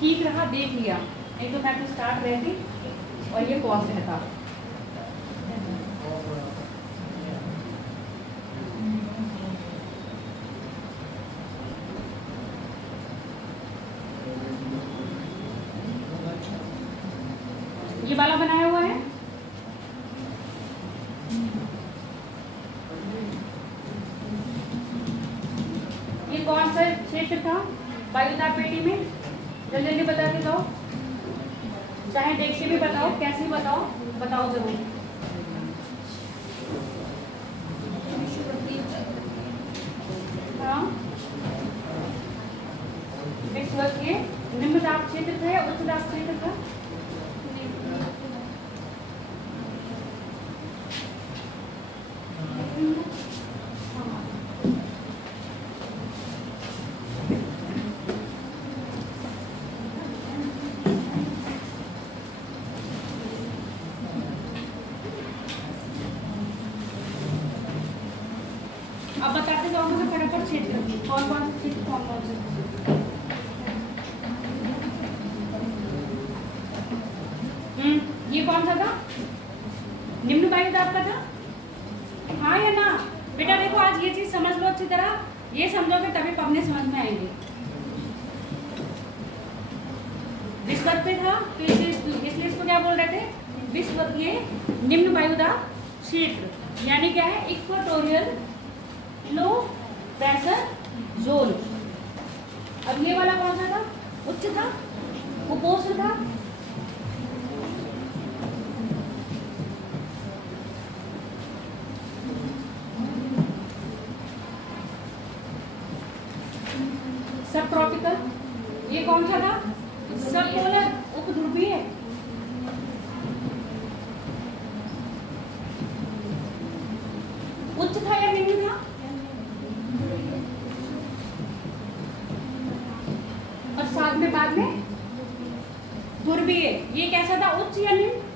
ठीक रहा, देख लिया, एक तो मैं तो स्टार्ट रहती और ये कॉस रहता। ये वाला बनाया हुआ है, ये कौन सा क्षेत्र था वायुदाब पेटी में? जल्दी जल्दी बता के जाओ, चाहे देख के भी बताओ, कैसे बताओ, बताओ जरूर। हाँ, विश्वकीय निम्न दाब क्षेत्र था या उच्च दाब क्षेत्र था? अब बताते जाओ मुझे फटाफट क्षेत्र, कौन कौन से क्षेत्र, कौन कौन से। ये कौन सा था? निम्न वायुदाब का था, हाँ या ना? बेटा देखो, आज ये चीज समझ लो अच्छी तरह, ये समझोगे तभी पढ़ने समझ में आएंगे। विश्वत पे था तो इसलिए इसको क्या बोल रहे थे? विश्वकीय निम्न वायुदाब क्षेत्र, यानी क्या है? Equatorial low pressure zone. अब ये वाला कौन सा था? उच्च था, उपोष्ण था, सब ट्रॉपिकल। ये कौन सा था? सब पोलर, उपध्रुवीय। उच्च था या निम्न था? और साथ में बाद में ध्रुवीय। ये कैसा था? उच्च या निम्न?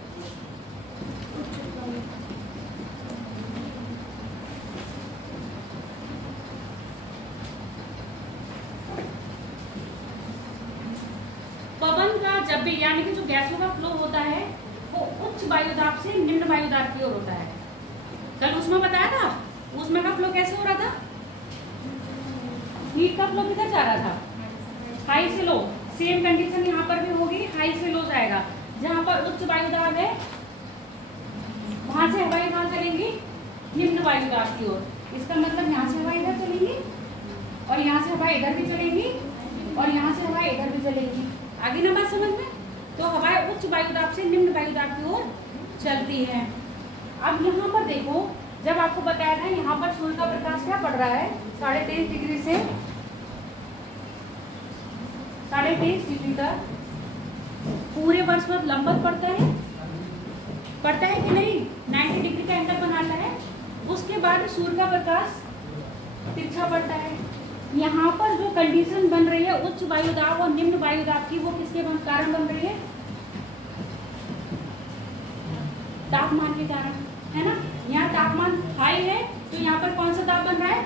पवन का जब भी, यानी कि जो गैसों का फ्लो होता है वो उच्च वायुदाब से निम्न वायुदाब की ओर होता है। कल उसमें बताया था, उसमें का फ्लो कैसे हो रहा था? हीट का फ्लो किधर जा रहा था? हाई से लो। सेम कंडीशन यहाँ पर भी होगी, हाई से लो जाएगा। जहाँ पर उच्च वायुदाब है वहां से हवाएं कहाँ चलेंगी? निम्न वायुदाब की ओर। इसका मतलब यहाँ से हवाएं इधर चलेंगी और यहाँ से हवाएं इधर भी चलेंगी और यहाँ से हवाएं इधर भी चलेंगी। आगे ना बात समझ में? तो हवाएं उच्च वायुदाब से निम्न वायुदाब की ओर चलती है। अब यहाँ पर देखो, जब आपको बताया था यहाँ पर सूर्य का प्रकाश क्या पड़ रहा है? 23.5 डिग्री से 23.5 डिग्री तक पूरे वर्ष भर लंबवत पड़ता है, पड़ता है कि नहीं? 90 डिग्री का एंगल बनाता है। उसके बाद सूर्य का प्रकाश तिरछा पड़ता है। यहाँ पर जो कंडीशन बन रही है उच्च वायुदाब और निम्न वायुदाब की, वो किसके कारण बन रही है? तापमान के कारण, है ना? यहाँ तापमान हाई है तो यहाँ पर कौन सा दाब बन रहा है?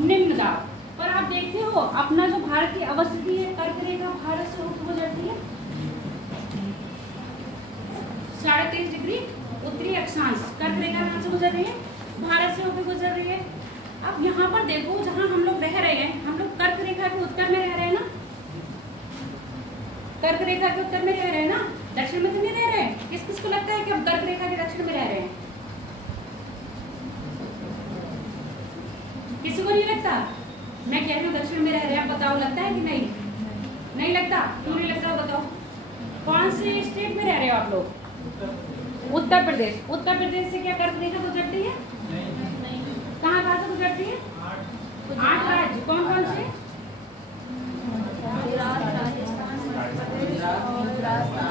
निम्न दाब। पर आप देखते हो अपना जो भारत की अवस्थिति है, कर्क रेखा भारत से होकर गुजरती है 23.5 डिग्री उत्तरी अक्षांश। कर्क रेखा कहाँ से गुजर रही है? भारत से होकर गुजर रही है। अब यहाँ पर देखो, जहाँ हम लोग रह रहे हैं, हम लोग कर्क रेखा के उत्तर में रह रहे हैं ना? कर्क रेखा के उत्तर में रह रहे हैं ना? दक्षिण में तो नहीं रह रहे हैं। किस किस को लगता है कि हम कर्क रेखा के दक्षिण में रह रहे हैं? किसी को नहीं लगता? मैं कह रही हूँ दक्षिण में रह रहे हैं, बताओ लगता है कि नहीं? नहीं लगता? क्यों नहीं लगता बताओ? कौन से स्टेट में रह रहे हो आप लोग? उत्तर प्रदेश। उत्तर प्रदेश से क्या कर्क रेखा गुजरती है? कहाँ कहाँ से गुजरती है? 8 राज्य। कौन कौन से?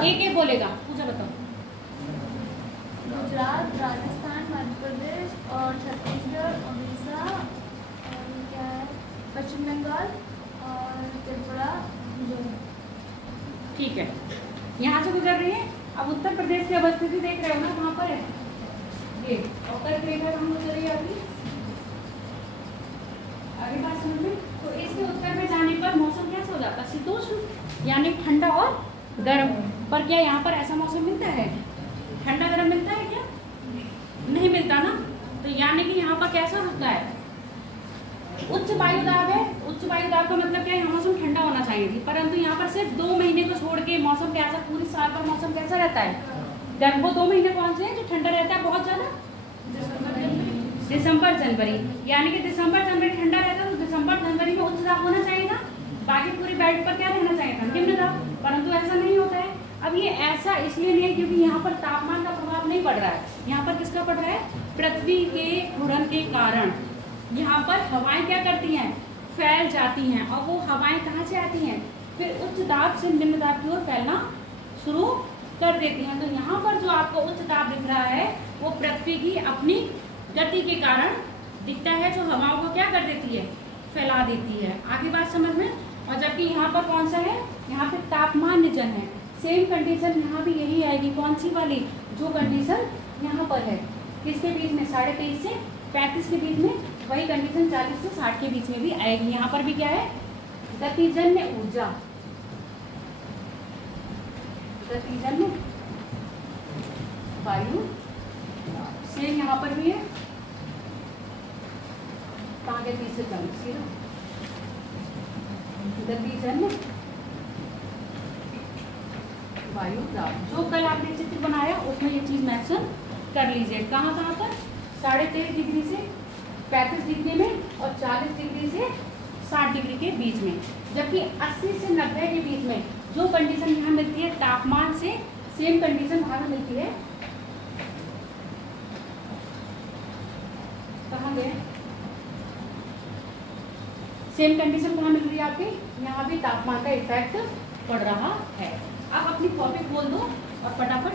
एक एक बोलेगा, पूछा बताओ। गुजरात, राजस्थान, मध्य प्रदेश और छत्तीसगढ़, उड़ीसा और क्या है, पश्चिम बंगाल और त्रिपुरा, मिजोरम। ठीक है, यहाँ से गुजर रही है। अब उत्तर प्रदेश की अवस्थिति देख रहे हो ना, कहाँ पर है ये? और कर्क रेखा कहाँ गुजर रही है अभी? आगे बात समझ में? तो इसके उत्तर में जाने पर मौसम कैसा हो जाता है? शीतोष्ण, ठंडा और गर्म। पर क्या यहाँ पर ऐसा मौसम मिलता है? ठंडा गर्म मिलता है क्या? नहीं मिलता ना। तो यानी कि यहाँ पर कैसा होता है? उच्च वायु दाब है। उच्च वायु दाब का मतलब क्या है? यहाँ मौसम ठंडा होना चाहिए थी, परंतु यहाँ पर सिर्फ 2 महीने को छोड़ के मौसम कैसा, पूरी साल का मौसम कैसा रहता है? गर्म। वो 2 महीने कौन से हैं जो ठंडा रहता है बहुत ज्यादा? दिसंबर जनवरी। यानी कि दिसंबर जनवरी ठंडा रहता है, तो दिसंबर जनवरी में उच्च दाब होना चाहिए था, बाकी पूरी बेल्ट पर क्या रहना चाहिए था? निम्न दाब। परंतु ऐसा नहीं होता है। अब ये ऐसा इसलिए नहीं है क्योंकि यहाँ पर तापमान का प्रभाव नहीं पड़ रहा है। यहाँ पर किसका पड़ रहा है? पृथ्वी के घूर्णन के कारण यहाँ पर हवाएं क्या करती हैं? फैल जाती हैं। और वो हवाएं कहाँ से आती हैं? फिर उच्च दाब से निम्न दाब की ओर फैलना शुरू कर देती हैं। तो यहाँ पर जो आपको उच्च दाब दिख रहा है वो पृथ्वी की अपनी गति के कारण दिखता है, जो हवाओं को क्या कर देती है? फैला देती है। आगे बात समझ में। और जबकि यहाँ पर कौन सा है? यहाँ पे तापमान निजन है। सेम कंडीशन यहाँ भी यही आएगी। कौन सी वाली? जो कंडीशन यहाँ पर है, किसके बीच में? 23.5 से 35 के बीच में। वही कंडीशन 40 से 60 के बीच में भी आएगी। यहाँ पर भी क्या है? गतिजन्य ऊर्जा, गतिजन्य वायु। सेम यहाँ पर भी है। कहाँ के 30 से 40 की गतिजन्य वायु दाब। जो कल आपने चित्र बनाया उसमें ये चीज मेंशन कर लीजिए। कहाँ कहाँ पर? 13.5 डिग्री से 35 डिग्री में और 40 डिग्री से 60 डिग्री के बीच में। जबकि 80 से 90 के बीच में जो कंडीशन यहाँ मिलती है तापमान से, सेम कंडीशन वहाँ मिलती है। कहाँ गए? सेम कंडीशन कहाँ मिल रही है आपकी? यहाँ भी तापमान का इफेक्ट पड़ रहा है। अब अपनी कॉपी खोल दो और फटाफट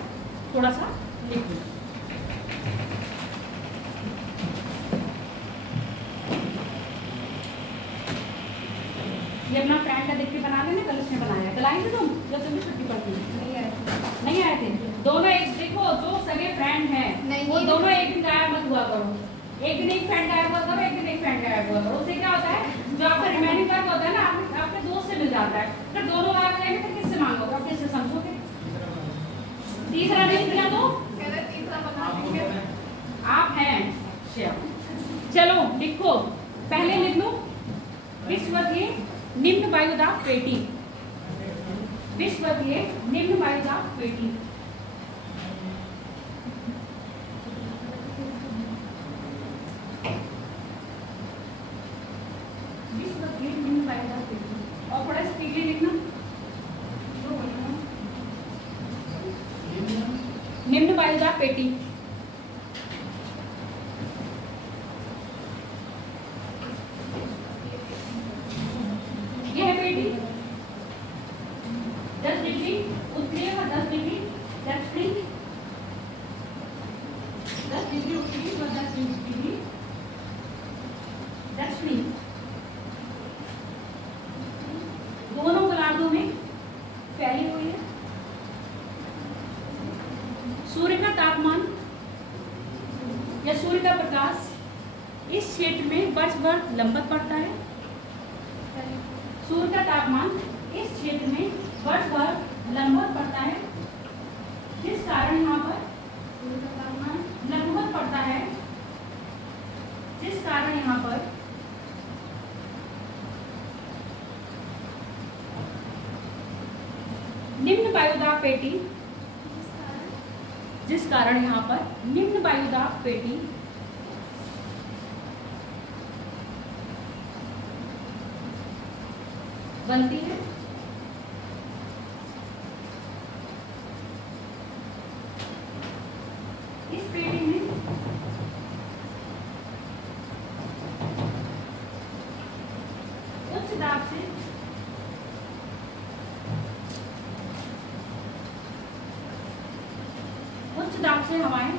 थोड़ा सा लिख दो। ये अपना फ्रेंड का देख के बना लेना। कल उसने बनाया, कल आए थे तुम जब तुम छुट्टी पड़ती? नहीं आए थे। दोनों एक देखो, जो सगे फ्रेंड हैं वो दोनों एक दिन गायब मत हुआ करो। एक दिन एक फ्रेंड गायब हुआ करो, एक दिन एक फ्रेंड गायब हुआ करो। उससे क्या होता है? जो आपका रिमेनिंग वर्क होता है ना, आपके दोस्त से मिल जाता है। फिर दोनों आ जाएंगे तो किससे मांगोगे और किससे समझोगे? तीसरा नहीं मिला तो आप हैं। चलो लिखो, पहले लिख लो विश्वकीय निम्न वायुदाब पेटी। विश्वकीय निम्न वायुदाब पेटी। विश्वकीय निम्न वायुदाब पेटी। और थोड़ा स्पीडली लिखना। निम्न वायुदाब पेटी। यह पेटी 10 डिग्री उत्तरी और 10 डिग्री दक्षिणी, 10 डिग्री उत्तरी और 10 डिग्री दक्षिणी दोनों गोलार्धों में फैली हुई है। सूर्य का तापमान या सूर्य का प्रकाश इस क्षेत्र में वर्ष भर लंबवत पड़ता है। सूर्य का तापमान इस क्षेत्र में वर्ष भर लंबवत पड़ता है, जिस कारण यहाँ पर सूर्य का तापमान लंबवत पड़ता है, जिस कारण यहाँ पर निम्न वायुदाब पेटी, जिस कारण यहाँ पर निम्न वायुदाब पेटी बनती है। इस पेटी में उच्च दाब से हवाएं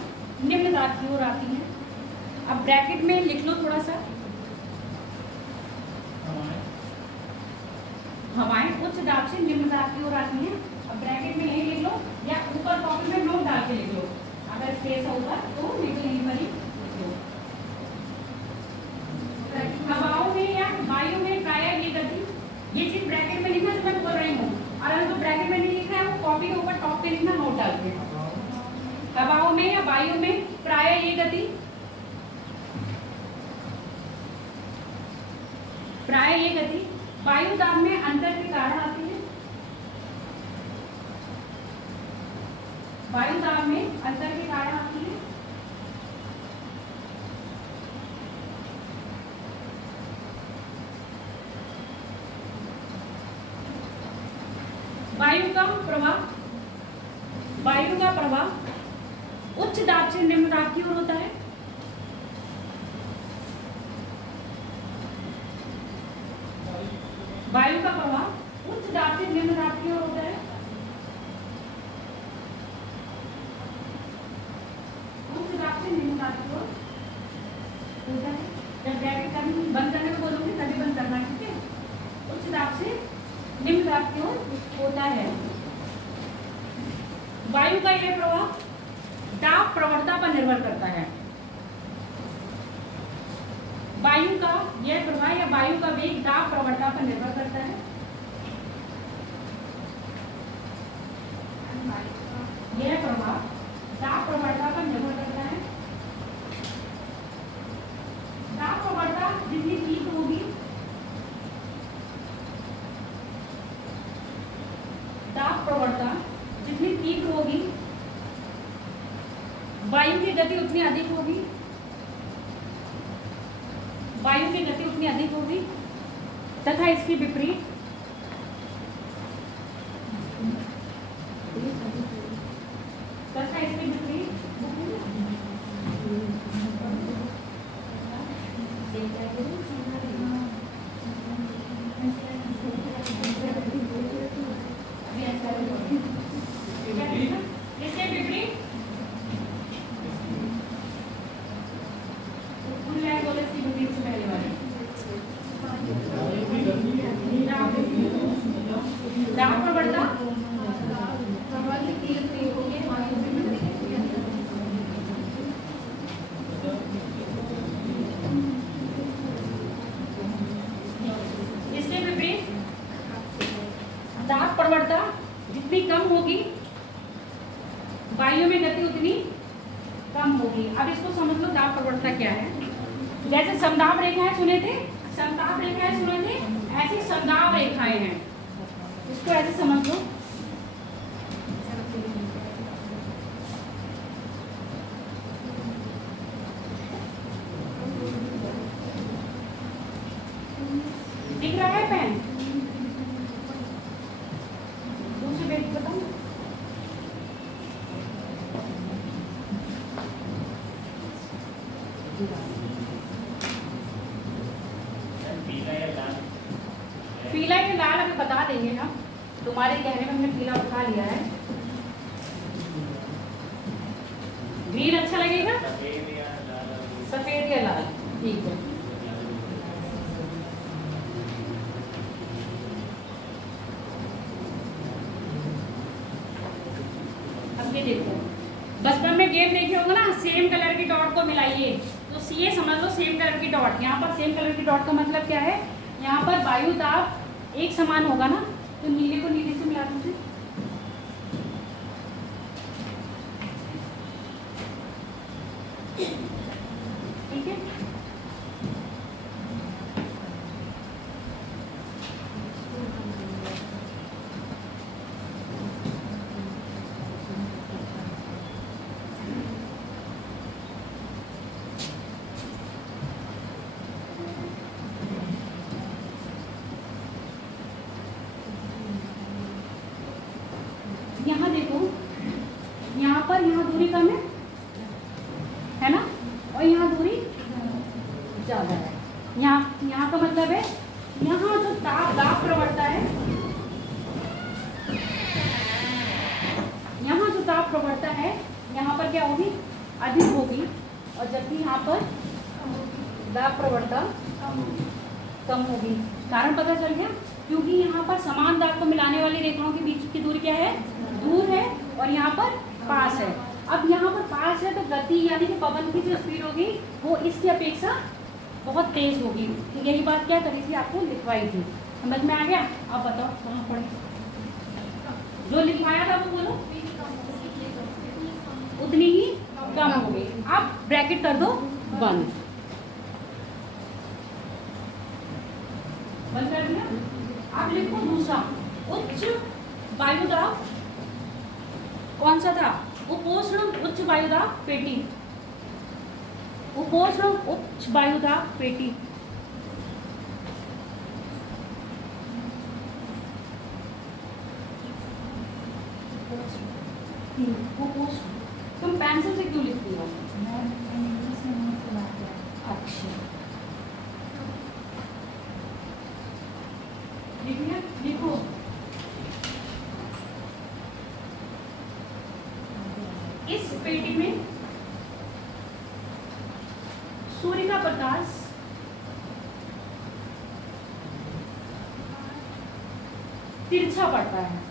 निम्न दाब की ओर आती हैं। अब ब्रैकेट में लिख लो थोड़ा सा, हवाएं उच्च दाब से निम्न दाब की ओर आती हैं। अब ब्रैकेट में यही लिख लो या ऊपर कॉपी में नोट डाल के लिख लो, अगर स्पेस होगा तो यहीं पर ही लिख लो। हवाओं में या वायु में प्रायः ये गति, ये चीज ब्रैकेट में लिखना जो मैं बोल रही हूँ। और अगर जो ब्रैकेट में नहीं लिखा है वो कॉपी के ऊपर टॉप पे लिखना, नोट डाल के। हवाओं में या वायु में प्राय ये गति, प्राय ये गति वायु दाब में अंतर के कारण आती है। वायु दाब में अंतर के कारण आती है। वायु का प्रवाह, वायु का प्रवाह उच्च दाब से निम्न दाब की ओर होता है। वायु का प्रवाह उच्च दाब से निम्न दाब की ओर होता है। उच्च दाब से निम्न दाब की ओर होता है। जब ब्रैकेट बंद करने को बोलूंगी तभी बंद करना, ठीक है। उच्च दाब से निम्न दाब की ओर होता है। वायु का यह प्रवाह दाब प्रवणता पर निर्भर करता है। वायु का यह प्रवाह या वायु का वेग दाब प्रवणता पर निर्भर करता है। यह प्रवाह दाब प्रवणता पर निर्भर करता है। दाब प्रवणता जितनी तीव्र होगी, दाब प्रवणता जितनी तीव्र होगी, वायु की गति उतनी अधिक होगी। वायु की गति उतनी अधिक होगी तथा इसके विपरीत दाब प्रवणता जितनी कम होगी, वायु में गति उतनी कम होगी। अब इसको समझ लो दाब प्रवणता क्या है। जैसे समदाब रेखाएं सुने थे, समताप रेखाएं सुने थे, ऐसी समदाब रेखाएं हैं। इसको ऐसे समझ लो। दिख रहा है पेन? दूसरी पेज बताओ। पीला या लाल अभी बता देंगे हम, तुम्हारे कहने में हमने पीला उठा लिया है। ग्रीन अच्छा लगेगा, सफेद या लाल, ठीक है। अब ये देखो, बचपन में गेम देखे होंगे ना, सेम कलर की डॉट को मिलाइए, तो ये समझ लो सेम कलर की डॉट। यहाँ पर सेम कलर की डॉट का मतलब क्या है, यहाँ पर वायु दाब एक समान होगा ना, तो नीले को नीले से मिला दीजिए। ठीक है, यहाँ देखो, यहाँ पर यहाँ दूरी कम है ना, और यहाँ दूरी ज्यादा है। यहाँ का मतलब है यहाँ जो दाब प्रवणता है, यहाँ जो दाब प्रवणता है यहाँ पर क्या होगी, अधिक होगी, और जबकि यहाँ पर दाब प्रवणता कम होगी। कारण पता चल गया, क्योंकि यहाँ पर समान दाब को मिलाने वाली रेखाओं के बीच की दूरी क्या है, दूर है, और यहाँ पर पास है। अब यहाँ पर पास है तो गति यानी कि पवन की जो स्पीड होगी वो इसकी अपेक्षा बहुत तेज होगी। यही बात क्या करी थी, आपको लिखवाई थी, समझ में आ गया। अब बताओ कहाँ पढ़े। जो लिखवाया था वो बोलो, उतनी ही कम होगी। अब ब्रैकेट कर दो बंद, बंद कर दिया। अब लिखो दूसरा, उच्च वायुदाब कौन सा था? उपोष्ण उच्च वायुदाब पेटी, उपोष्ण उच्च वायुदाब पेटी। उपोष्ण, तुम पेंसिल से क्यों लिखती हो? अच्छा, लिखिए, लिखो। इस पेटी में सूर्य का प्रकाश तिरछा पड़ता है,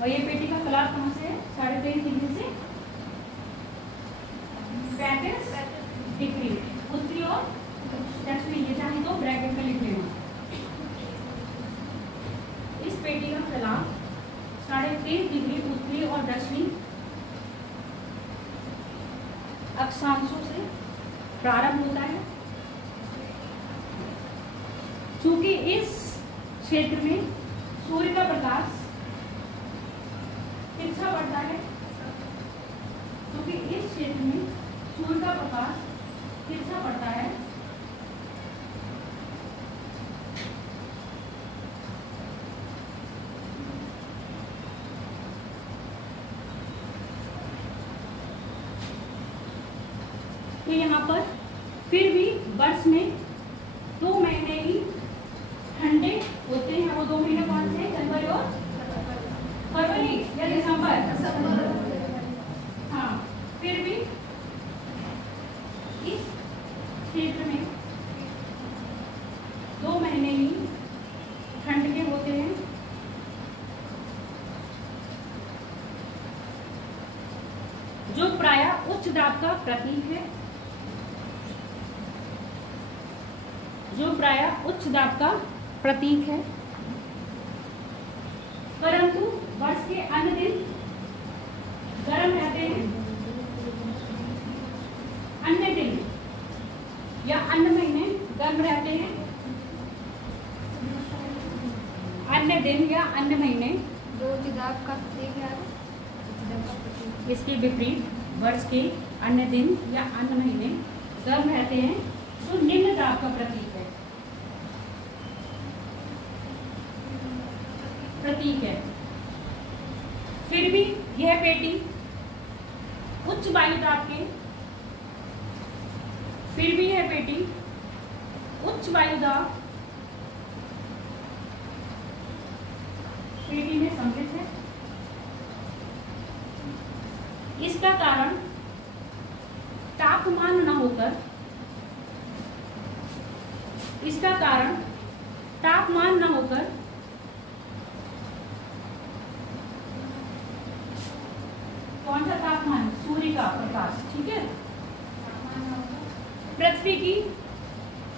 और ये पेटी का फैलाव कहाँ से है? 23.5 डिग्री से 35 डिग्री उत्तरी और दक्षिणी। ये चाहे तो ब्रैकेट में लिख लेना। इस पेटी का फैलाव 23.5 डिग्री उत्तरी और दक्षिणी अक्षांशों से प्रारंभ होता है। चूंकि इस क्षेत्र में सूर्य का प्रकाश तिरछा पड़ता है, क्योंकि इस क्षेत्र में सूर्य का प्रकाश तिरछा पड़ता है, तो यहाँ पर फिर भी वर्ष में 2 महीने ही ठंडे होते हैं। वो 2 महीने कौन से? जनवरी और फरवरी या दिसंबर। हाँ, फिर भी इस क्षेत्र में 2 महीने ही ठंड के होते हैं। जो प्रायः उच्च दाब का प्रतीक है, जो प्रायः उच्च दाब का प्रतीक है, परंतु वर्ष के अन्य दिन गर्म रहते हैं। अन्य दिन या अन्य महीने गर्म रहते हैं। अन्य दिन या अन्य महीने दाब का प्रतीक है। इसके विपरीत वर्ष के अन्य दिन या अन्य महीने गर्म रहते हैं, जो निम्न दाब का प्रतीक है। फिर भी यह पेटी उच्च वायुदाब के, फिर भी यह पेटी उच्च वायुदाब पेटी में सम्मिलित है। इसका कारण तापमान न होकर, इसका कारण तापमान न होकर कौन सा तापमान? सूर्य का प्रकाश, ठीक है। पृथ्वी की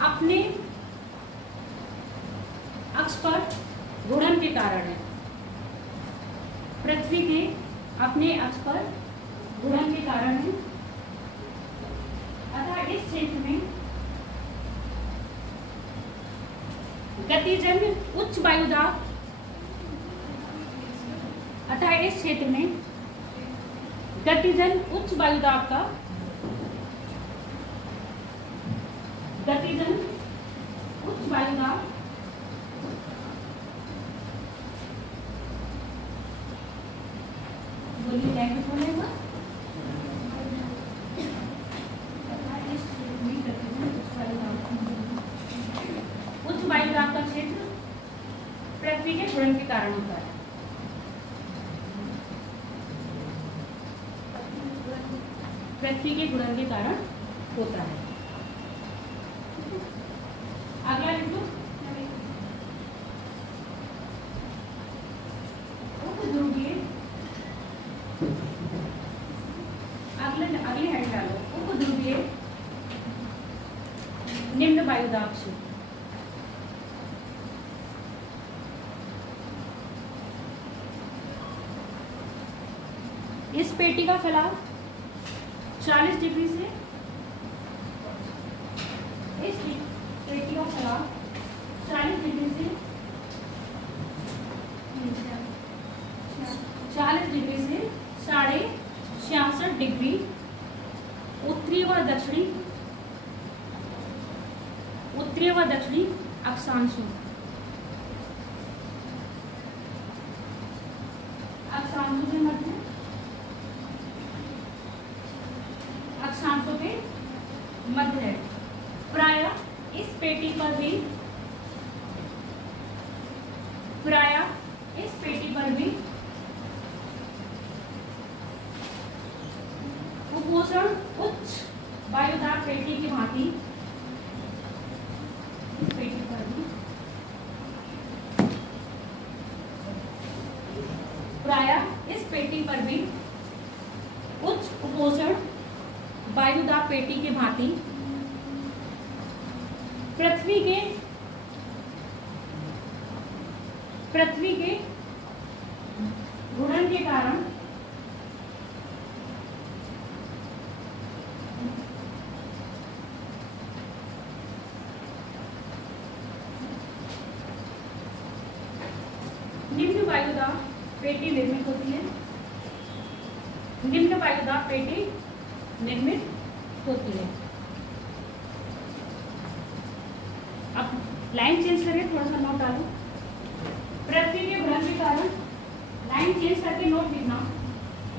अपने अक्ष पर घूर्णन के कारण है। पृथ्वी के अपने अक्ष पर घूर्णन के कारण है। अतः इस क्षेत्र में गतिजन्य उच्च वायुदाब, अतः इस क्षेत्र में गतिजन्य उच्च वायुदाब का, गतिजन्य उच्च वायुदाब बोलिए, लैंग्वेज बोलेगा। उच्च वायुदाब का क्षेत्र पृथ्वी के घूर्णन के कारण होता है। पृथ्वी के घूर्णन के कारण होता है। अगला लिख लो, उपध्रुवीय, अगली हेड डालो, उपध्रुवीय निम्न वायुदाब क्षेत्र। इस पेटी का फैलाव 40 डिग्री से, इस पेटी का फैलाव 40 डिग्री से 66.5 डिग्री उत्तरी व दक्षिणी अक्षांशों के मध्य, अक्षांशों के मध्य है। प्रायः इस पेटी पर भी कुपोषण उच्च वायुदाब पेटी की भांति, इस पेटी पर भी प्रायः इस पेटी पर भी उच्च कुपोषण वायुदाब पेटी के भांति पृथ्वी के घूर्णन के कारण निम्न वायुदाब पेटी निर्मित होती है। निम्न वायुदाब पेटी निर्मित होती है। अब लाइन चेंज करें, थोड़ा सा नोट डालो। पृथ्वी के घूर्णन के कारण, लाइन चेंज करके नोट लिखना।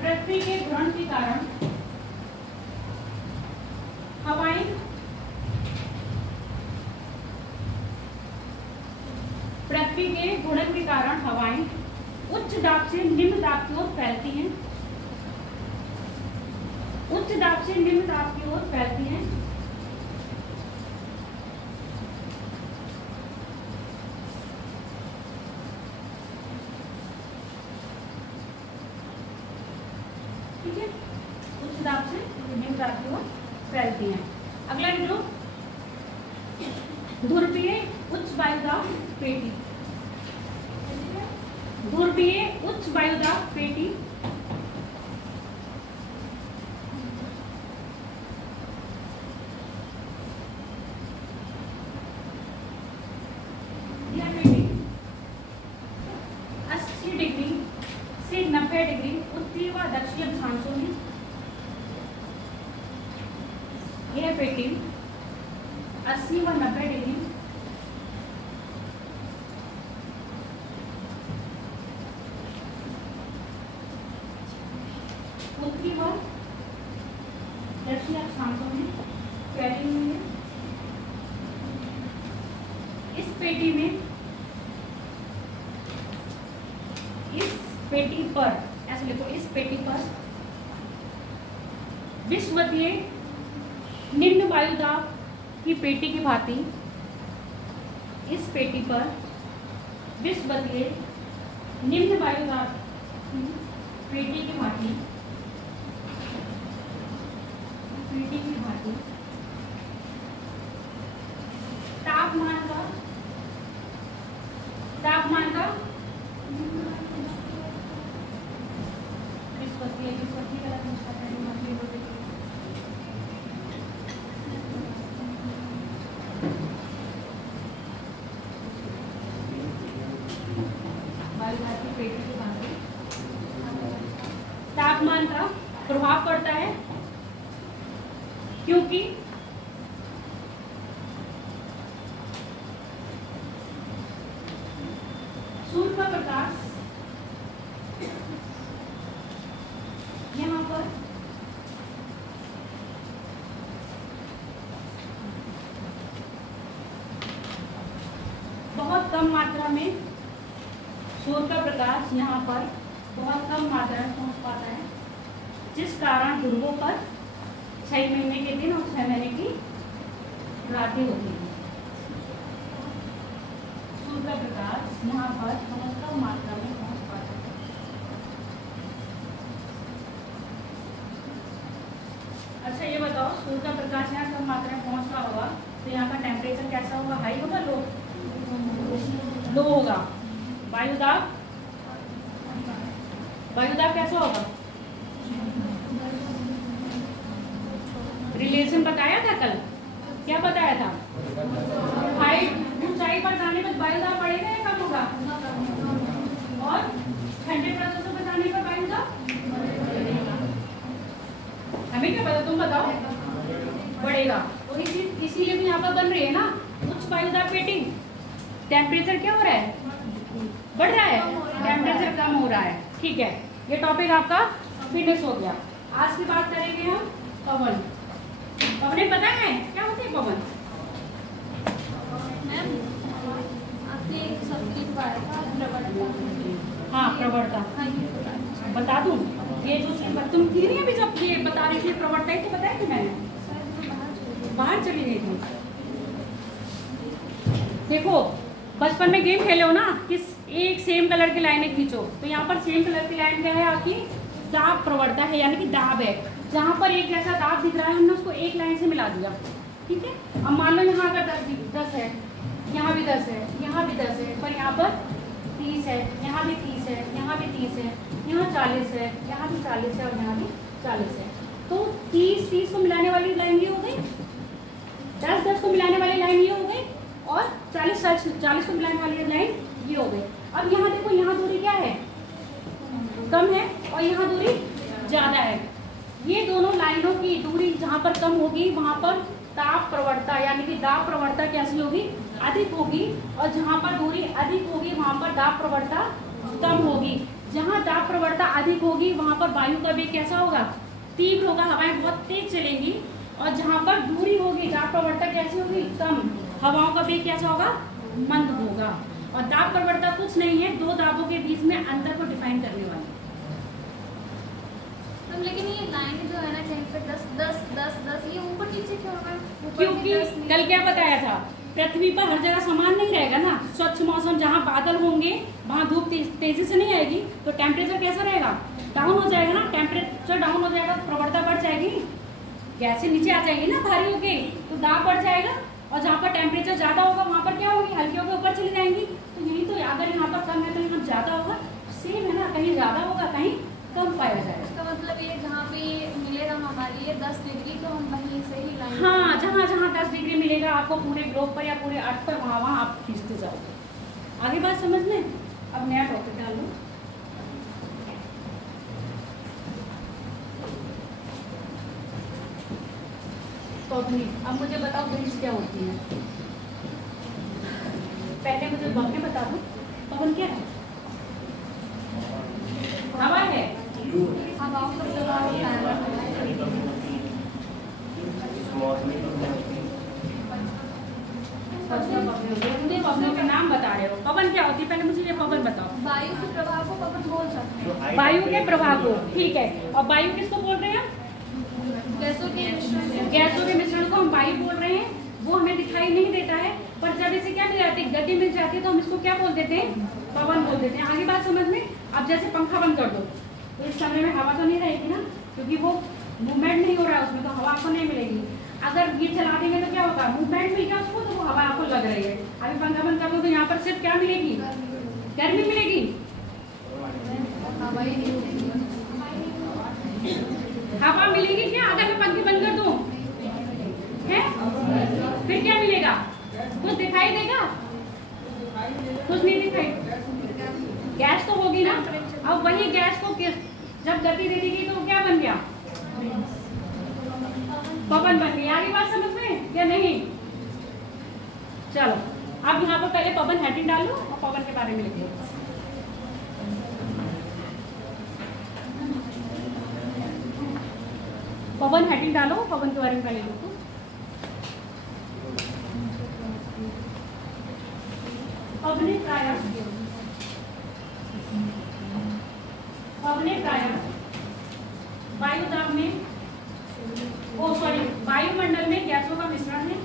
पृथ्वी के घूर्णन के कारण हवाएं उच्च दाब से निम्न दाब की ओर फैलती हैं। उच्च दाब से निम्न दाब की ओर फैलती हैं। ठीक है, उच्च दाब से निम्न दाब की ओर फैलती हैं। अगला लिख लो, ध्रुवीय उच्च वायुदाब पेटी। ध्रुवीय उच्च वायुदाब पेटी यह पेटी 80 डिग्री से 90 डिग्री उत्तरी व दक्षिणी अक्षांशों में, यह पेटी 80 व 90 डिग्री उत्तरी व दक्षिणी अक्षांशों में फैली हुई है। इस पेटी पर ऐसे लिखो, इस पेटी पर विषुवतीय निम्न वायुदाब की पेटी की भांति, इस पेटी पर विषुवतीय निम्न वायुदाब की पेटी की भांति तापमान का तापमान का प्रभाव पड़ता है, क्योंकि सूर्य का प्रकाश यहाँ पर बहुत कम मात्रा में, सूर्य का प्रकाश यहाँ पर बहुत कम मात्रा में पहुँच पाता है, जिस कारण ध्रुवों पर 6 महीने के दिन और 6 महीने की रातें होती हैं। सूर्य का प्रकाश यहाँ पर बहुत कम मात्रा में पहुँच पाता है। अच्छा ये बताओ, सूर्य का प्रकाश यहाँ कम मात्रा में पहुँच रहा होगा तो यहाँ का टेम्परेचर कैसा होगा? हाई होगा, लो होगा। वायुदाब कैसा होगा? रिलेशन बताया था कल, क्या बताया था? हाइट ऊंचाई पर जाने पर वायु दाब बढ़ेगा या कम होगा? और ठंडे प्रदेशों पर जाने पर वायु दाब हमें क्या पता, तुम बताओ। बढ़ेगा। तो इसीलिए भी यहाँ पर बन रही है ना उच्च वायु दाब पेटिंग। टेम्परेचर क्या हो रहा है? बढ़ रहा है, टेम्परेचर कम हो रहा है। ठीक है, ये टॉपिक आपका फिनिश हो गया। आज की बात करेंगे हम पवन। पवने पता है क्या होती है पवन? मैम आपने एक सब्जेक्ट पढ़ा था प्रवणता। हाँ प्रवणता, हाँ ये बता दूं? ये जो चीज तुम थी नहीं अभी जब ये बता रही थी प्रवणता ही तो बताई थी मैंने, बाहर चली गई थी। देखो बचपन में गेम खेले हो ना, किस एक सेम कलर की लाइनें खींचो, तो यहाँ पर सेम कलर की लाइन क्या है आपकी? दाब प्रवणता है, यानी कि दाब है। जहाँ पर एक जैसा दाब दिख रहा है हमने उसको एक लाइन से मिला दिया। ठीक है, अब मान लो यहाँ अगर 10 है, यहाँ भी 10 है, यहाँ भी 10 है, पर यहाँ पर 30 है, यहाँ भी 30 है, यहाँ भी 30 है, यहाँ 40 है, यहाँ भी 40 है और यहाँ भी 40 है। तो 30 को मिलाने वाली लाइन ये हो गई, 10 को मिलाने वाली लाइन ये हो गई और 40 को मिलाने वाली लाइन ये हो गई। अब यहाँ देखो, यहाँ दूरी क्या है? कम है और यहाँ दूरी ज़्यादा है। ये दोनों लाइनों की दूरी जहाँ पर कम होगी वहाँ पर ताप प्रवणता यानी कि दाब प्रवणता कैसी होगी? अधिक होगी। और जहाँ पर दूरी अधिक होगी वहाँ पर दाब प्रवणता कम होगी। जहाँ दाब प्रवणता अधिक होगी वहाँ पर वायु का वेग कैसा होगा? तीव्र होगा, हवाएं बहुत तेज चलेंगी। और जहाँ पर दूरी होगी दाब प्रवणता कैसी होगी? कम, हवाओं का वेग कैसा होगा? मंद होगा। और दाब प्रवणता कुछ नहीं है, दो दाबों के बीच में अंतर को डिफाइन करने वाली। लेकिन ये लाइन जो है ना कहीं पे 10 10 10 10 ये ऊपर नीचे क्यों है? क्योंकि कल क्या बताया था, पृथ्वी पर हर जगह समान नहीं रहेगा ना। स्वच्छ मौसम, जहाँ बादल होंगे वहाँ धूप तेजी से नहीं आएगी, तो टेम्परेचर कैसा रहेगा? डाउन हो जाएगा ना। टेम्परेचर डाउन हो जाएगा तो प्रवणता बढ़ जाएगी, गैसें नीचे आ जाएगी ना भारी होके, तो दाब बढ़ जाएगा। और जहाँ पर टेम्परेचर ज़्यादा होगा वहाँ पर क्या होगी? हल्की होकर ऊपर चली जाएंगी। तो यही तो, अगर यहाँ पर कम है तो यहाँ ज़्यादा होगा, सेम है ना, कहीं ज़्यादा होगा कहीं कम पाया जाएगा। इसका मतलब ये जहाँ पे मिलेगा हमारी ये 10 डिग्री तो हम वहीं से ही लाइन, हाँ जहाँ जहाँ 10 डिग्री मिलेगा आपको पूरे ग्लोब पर या पूरे अर्थ पर, वहाँ वहाँ आप खींचते जाओगे। आगे बात समझ में? अब नया टॉपिक डाल लो। पवनी, अब मुझे बताओ ग्रीस क्या होती है? पहले मुझे पवनी बता दो, पवन क्या है? हवा है, हवाओं का प्रभाव होता है। पवनों के नाम बता रहे हो, पवन क्या होती है? पहले मुझे ये पवन बताओ। वायु के प्रभाव को पवन बोल सकते हैं। वायु के प्रभाव को, ठीक है। और वायु किसको बोल रहे हैं? गैसों के मिश्रण। गैसों के मिश्रण को हम वायु बोल रहे हैं। वो हमें दिखाई नहीं देता है, पर जब इसे क्या मिल जाती है? गति मिल जाती है, तो हम इसको क्या बोल देते हैं? पवन बोल देते हैं। आगे बात समझ में? अब जैसे पंखा बंद कर दो तो इस कमरे में हवा तो नहीं रहेगी ना, क्योंकि वो मूवमेंट नहीं हो रहा है उसमें, तो हवा आपको नहीं मिलेगी। अगर ये चला देंगे तो क्या होगा? मूवमेंट मिल गया उसको, तो वो हवा आपको लग रही है। अभी पंखा बंद कर दो तो यहाँ पर सिर्फ क्या मिलेगी? गर्मी मिलेगी। हवा मिलेगी क्या अगर मैं पंखे बंद कर दूं? है? फिर क्या मिलेगा? कुछ दिखाई देगा? कुछ नहीं दिखाई, गैस तो होगी ना। अब वही गैस को जब गति दे देगी तो क्या बन गया? पवन बन गया। आगे बात समझ में या नहीं? चलो अब यहाँ पर पहले पवन हेडिंग डाल लो और पवन के बारे में लिख लो। पवन हेडिंग डालो, पवन के बारे में पहले लिखो। पवने प्रायः वायुदाब में, वायुमंडल में गैसों का मिश्रण है।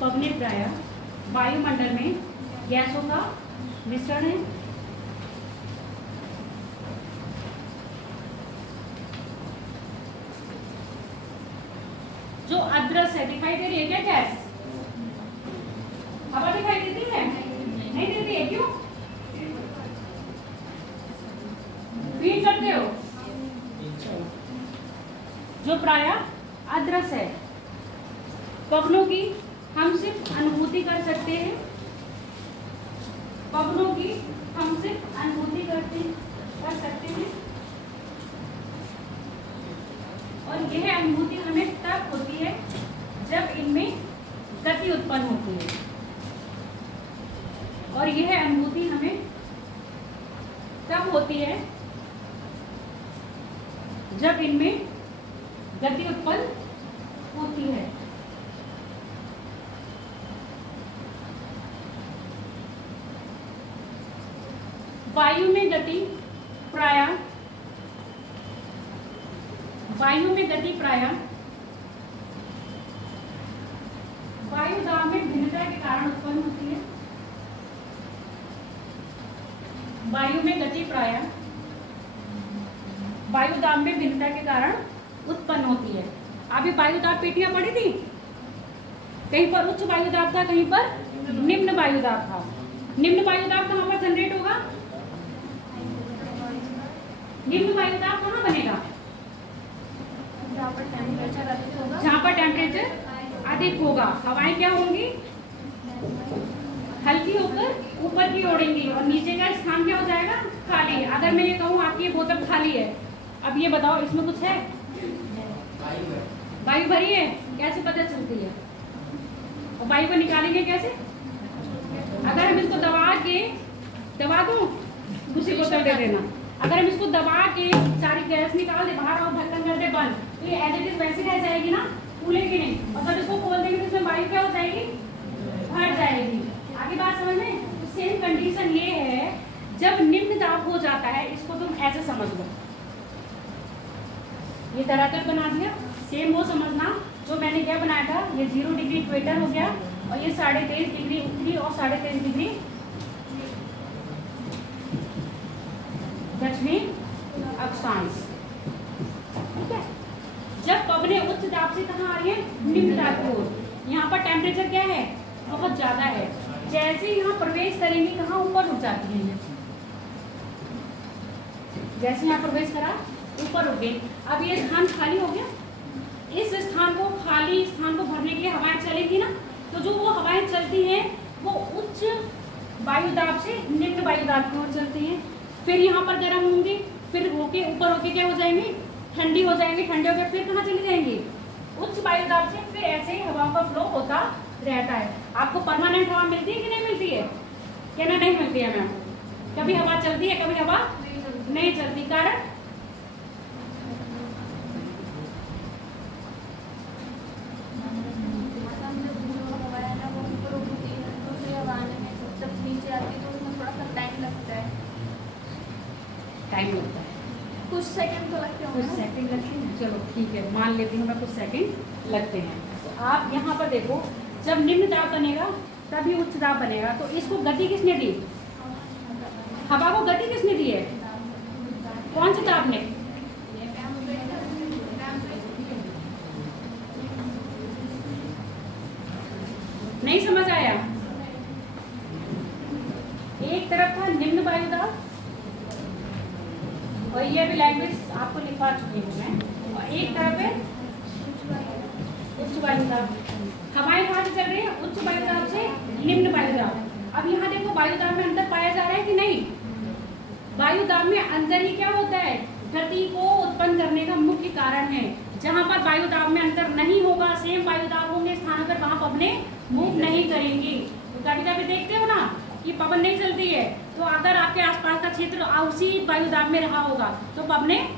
पवने प्रायः वायुमंडल में गैसों का मिश्रण है। जो अदृश्य है, दिखाई दे रही है क्या गैस? हवा दिखाई देती है? नहीं देती है, क्यों? फील करते हो? जो प्राय अदृश्य है, पवनों की हम सिर्फ अनुभूति कर सकते हैं, पवनों की हम सिर्फ अनुभूति कर सकते हैं, और यह अनुभूति हमें तब होती है जब इनमें गति उत्पन्न होती है, और यह अनुभूति हमें तब होती है जब इनमें गति उत्पन्न होती है। वायु में गति प्राय वायु दाब में भिन्नता के कारण उत्पन्न होती है। वायु में गति प्राय वायु दाब में भिन्नता के कारण उत्पन्न होती है। अभी वायु दाब पेटियां पड़ी थी, कहीं पर उच्च वायु दाब था, कहीं पर निम्न वायु दाब था। निम्न वायु दाब कहाँ पर जनरेट होगा? निम्न वायु दाब कहाँ बनेगा? जहाँ पर टेम्परेचर अधिक होगा। हवाएं क्या होंगी? हल्की होकर ऊपर की ओढ़ेंगी, और नीचे का स्थान क्या हो जाएगा? खाली। अगर मैं ये कहूँ आपकी ये बोतल खाली है, अब ये बताओ इसमें कुछ है? वायु भरी है, कैसे पता चलती है? और वायु को निकालेंगे कैसे? अगर हम इसको दबा दूं, दूसरी बोतल दे देना। अगर हम इसको दबा के सारी गैस निकाल दे बाहर और ढक्कन कर दे बंद, तो ये एज इट इज वैसे रह जाएगी ना, फूलेगी नहीं। और जब इसको खोल देंगे तो इसमें वायु क्या हो जाएगी? भर जाएगी। आगे बात समझ में? सेम कंडीशन ये है, जब निम्न दाब हो जाता है, इसको तुम ऐसे समझ लो, ये धरातल बना दिया। सेम वो समझना जो मैंने क्या बनाया था, ये 0 डिग्री इक्वेटर हो गया, और ये 23.5 डिग्री उत्तरी और 23.5 डिग्री दक्षिणी अक्षांश। ठीक है। जब पवनें उच्च दाब से कहाँ आ रही है? निम्न दाब की ओर। यहाँ पर टेम्परेचर क्या है? बहुत ज्यादा है। जैसे ही यहाँ प्रवेश करेंगे, कहाँ ऊपर उठ जाती है, जैसे यहाँ प्रवेश करा ऊपर उठ गई। अब ये स्थान खाली हो गया, इस स्थान को खाली स्थान को भरने के लिए हवाएं चलेंगी ना, तो जो वो हवाएं चलती हैं वो उच्च वायु दाब से निम्न वायु दाब की ओर चलती हैं। फिर यहाँ पर गर्म होंगी, फिर होके ऊपर होके क्या हो जाएंगी? ठंडी हो जाएंगी। ठंडी होकर फिर कहाँ चली जाएंगी? उच्च वायु दाब से। फिर ऐसे ही हवाओं का फ्लो होता रहता है। आपको परमानेंट हवा मिलती है कि नहीं मिलती है? कहना नहीं मिलती है मैम। कभी हवा चलती है, कभी हवा नहीं चलती। कारण टाइम लगता है, कुछ सेकंड तो लगते होंगे। कुछ सेकंड लगते हैं। चलो ठीक है, मान लेती हूँ मैं, कुछ सेकंड लगते हैं। तो आप यहाँ पर देखो, जब निम्न दाब बनेगा तभी उच्च दाब बनेगा। तो इसको गति किसने दी? हवा को गति किसने दी है? कौन से दाब ने? नहीं समझ आया? एक तरफ था निम्न वायु दाब, और ये भी लैंग्वेज आपको लिखवा चुकी हूँ मैं, और एक तरफ है उच्च वायु दाब। हवाएं कहाँ से चल रही है? उच्च वायु दाब से निम्न वायु दाब। अब यहाँ देखो, वायु दाब में अंतर पाया जा रहा है कि नहीं? वायु दाब में अंतर ही क्या होता है? गति को उत्पन्न करने का मुख्य कारण है। जहाँ पर वायु दाब में अंतर नहीं होगा, सेम वायु दाब होंगे स्थानों पर, वहाँ पवनें मूव नहीं करेंगी। तो कभी कभी देखते हो ना कि पवन नहीं चलती है, तो अगर आपके आसपास का क्षेत्र उसी वायु दाब में रहा होगा तो पवनें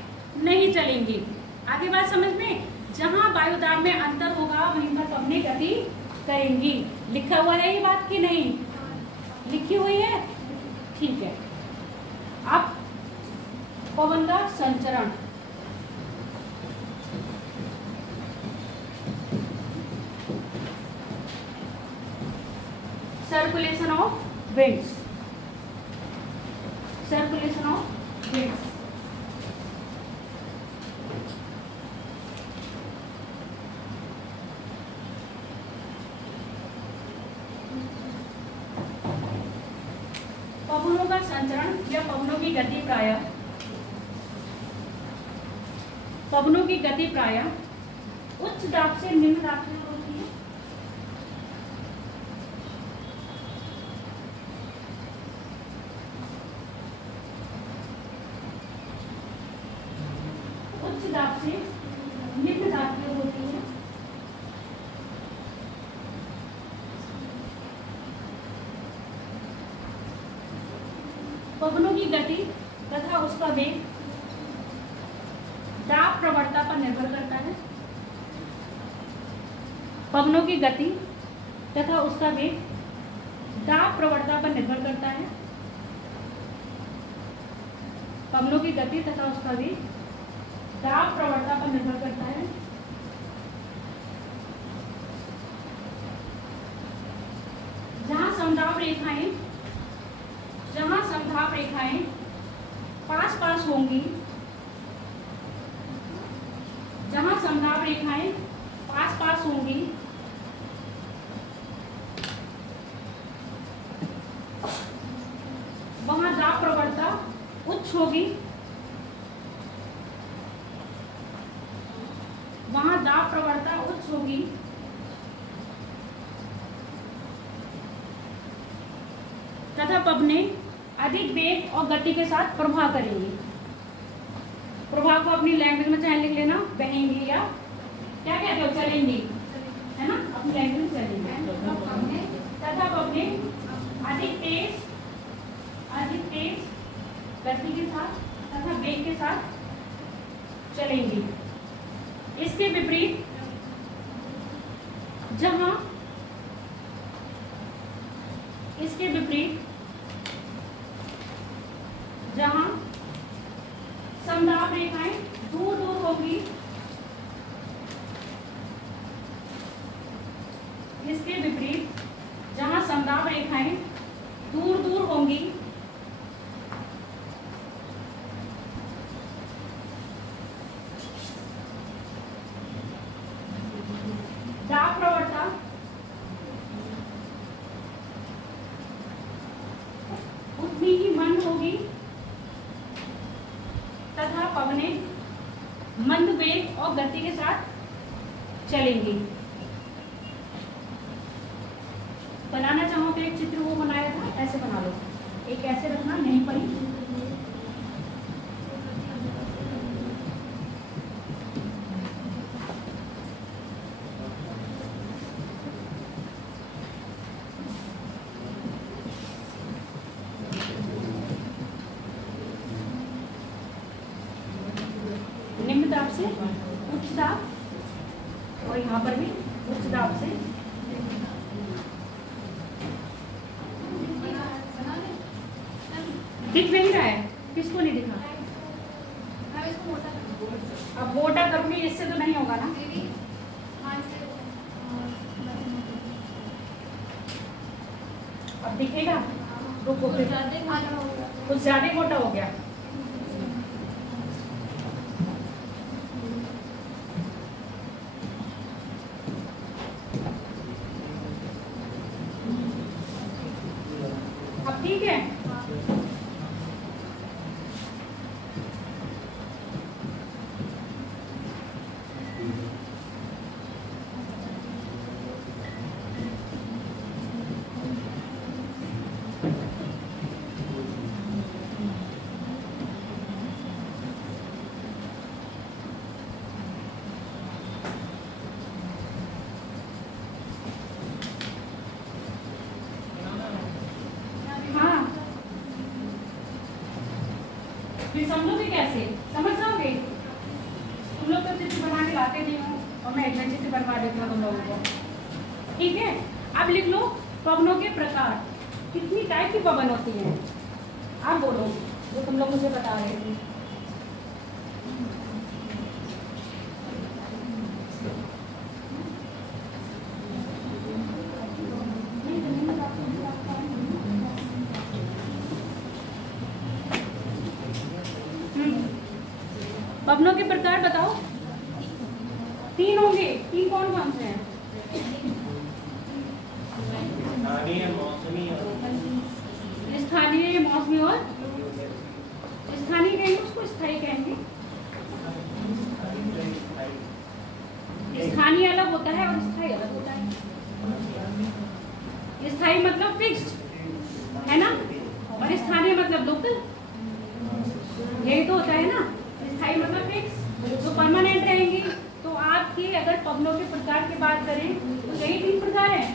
नहीं चलेंगी। आगे बात समझ में? जहाँ वायु दाब में अंतर होगा वहीं पर पवनें गति करेंगी। लिखा हुआ है ये बात कि नहीं? लिखी हुई है? ठीक है। अब पवन का संचरण, circulation of winds, circulation of winds। पवनों का संचरण या पवनों की गति प्रायः पवनों की गति प्रायः उच्च दाब से निम्न दाब की ओर होती है। उच्च दाब से निम्न दाब की ओर होती है। पवनों की गति तथा उसका वेग दाब प्रवणता पर निर्भर करता है। पवनों की गति तथा उसका वेग दाब प्रवणता पर निर्भर करता है। पवनों की गति तथा उसका वेग दाब प्रवणता पर निर्भर करता है। जहां समदाब रेखाएं पास पास होंगी, जहां समदाब रेखाएं पास पास होंगी, वहां दाब प्रवणता उच्च होगी। वहां दाब प्रवणता उच्च होगी। तथा पवनें अधिक वेग और गति के साथ प्रवाह करेंगी। प्रवाह को अपनी लैंग्वेज में चाहे लिख लेना, बहेंगी या क्या कहते हो, चलेंगी, है ना, अपनी लैंग्वेज में चलेंगी। तथा पवनें अधिक तेज गति के साथ तथा वेग के साथ चलेंगी। इसके विपरीत जहां समदाब रेखाएं दूर दूर होगी, इसके विपरीत जहां समदाब रेखाएं दूर दूर होंगी, दाब प्रवणता उतनी ही मंद होगी तथा पवनें मंद वेग और गति के साथ चलेंगी। बनाना चाहो तो एक चित्र वो बनाया था, ऐसे बना लो, एक ऐसे रखना, नहीं पड़ी निम्न दाब से उच्च दाब और यहाँ पर भी उच्च दाब से दिख नहीं रहा है, किसको नहीं दिखा? अब मोटा करूंगी, इससे तो नहीं होगा ना। अब दिखेगा, रुको, कुछ ज्यादा मोटा हो गया। अब ठीक है, फिर समझोगे कैसे? समझ जाओगे? तुम लोग तो चित्र बना के लाते नहीं हो और मैं इतना चित्र बनवा देती हूँ तुम लोगों को। ठीक है, अब लिख लो पवनों के प्रकार। कितनी टाइप की पवन होती है? आप बोलो जो तुम लोग मुझे बता रहे थे। पवनों के प्रकार बताओ। 3 होंगे, 3 कौन कौन से हैं? स्थानीय, मौसमी और स्थानीय कहेंगे, उसको स्थायी कहेंगे। स्थायी मतलब फिक्स्ड है ना, और स्थानीय मतलब लोकल, यही तो होता है ना। स्थायी मतलब फिक्स, जो परमानेंट रहेंगी। तो आपके अगर पबलों के प्रकार की बात करें तो यही 3 प्रकार हैं।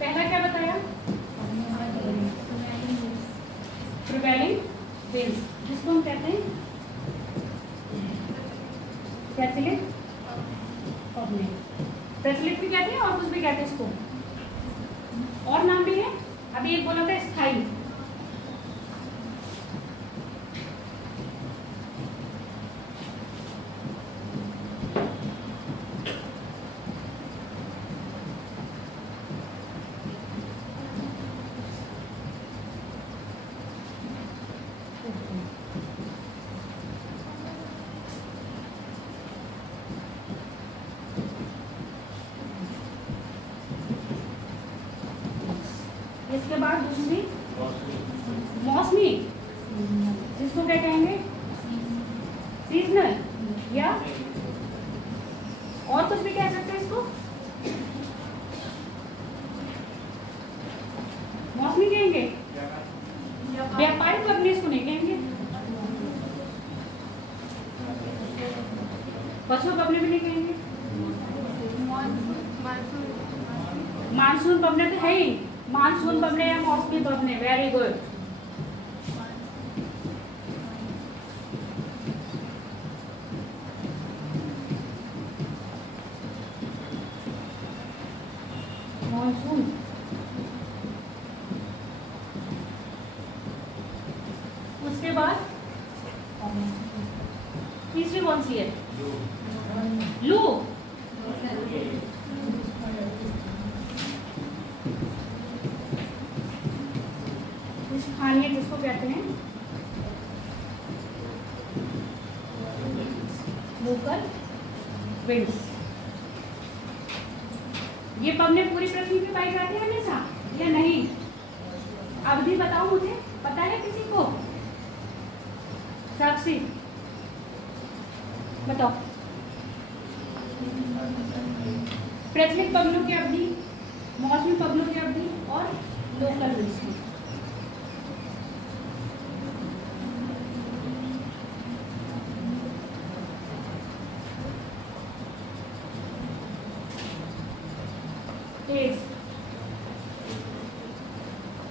पहला क्या बताया? प्रिवेलिंग विंड्स, जिसको हम कहते हैं प्रचलित पवने, प्रचलित भी कहते हैं और कुछ भी कहते हैं इसको, और नाम भी है। अभी एक बोला था स्थायी, इसके बाद दूसरी मौसमी, जिसको क्या कहेंगे? सीजनल, या और कुछ भी कह सकते हैं इसको, मौसमी कहेंगे। व्यापारिक पबनी इसको नहीं कहेंगे, पशु पबनी भी नहीं कहेंगे, मानसून पबने तो है ही, मानसून पबने या मौसमी पबने। Very good. मानसून, उसके बाद तीसरी कौन सी है? लू, स्थानीय जिसको कहते हैं लोकल विंड्स। ये पवने पूरी पृथ्वी पे पाई जाती है हमेशा या नहीं? अवधि बताओ मुझे, पता है किसी को? साक्षी बताओ। प्रचलित पवनों की अवधि, मौसमी पवनों की अवधि और लोकल विंड्स की।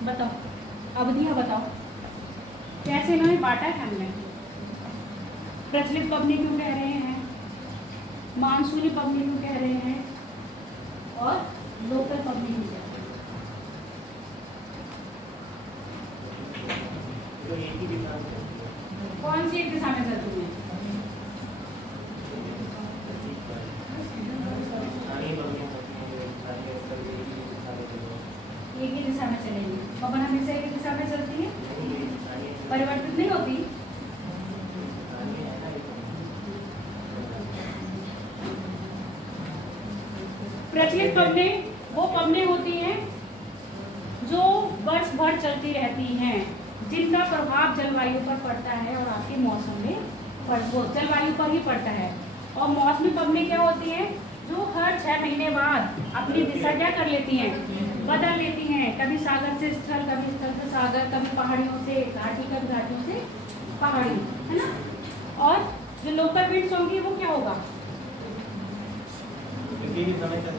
बताओ, अवधियां बताओ, कैसे इन्होंने बांटा है हमने? प्रचलित पबनी क्यों कह रहे हैं, मानसूनी पबनी क्यों कह रहे हैं, और लोकल पबनी क्यों कह रहे हैं? कौन सी एक दिशा में चलती है? एक ही दिशा में चलेंगी, पवन हमेशा एक दिशा में चलती है, परिवर्तित नहीं होती। प्रचलित पवने वो पवने होती हैं जो वर्ष भर चलती रहती हैं, जिनका प्रभाव जलवायु पर पड़ता है और आपके मौसम में वो जलवायु पर ही पड़ता है। और मौसमी पवने क्या होती हैं? जो हर 6 महीने बाद अपनी दिशा क्या कर लेती हैं? बदल लेती हैं। कभी सागर से स्थल, कभी स्थल से सागर, कभी पहाड़ियों से घाटी, कभी घाटियों से पहाड़ी, है ना। और जो लोकल विंड्स होंगी वो क्या होगा?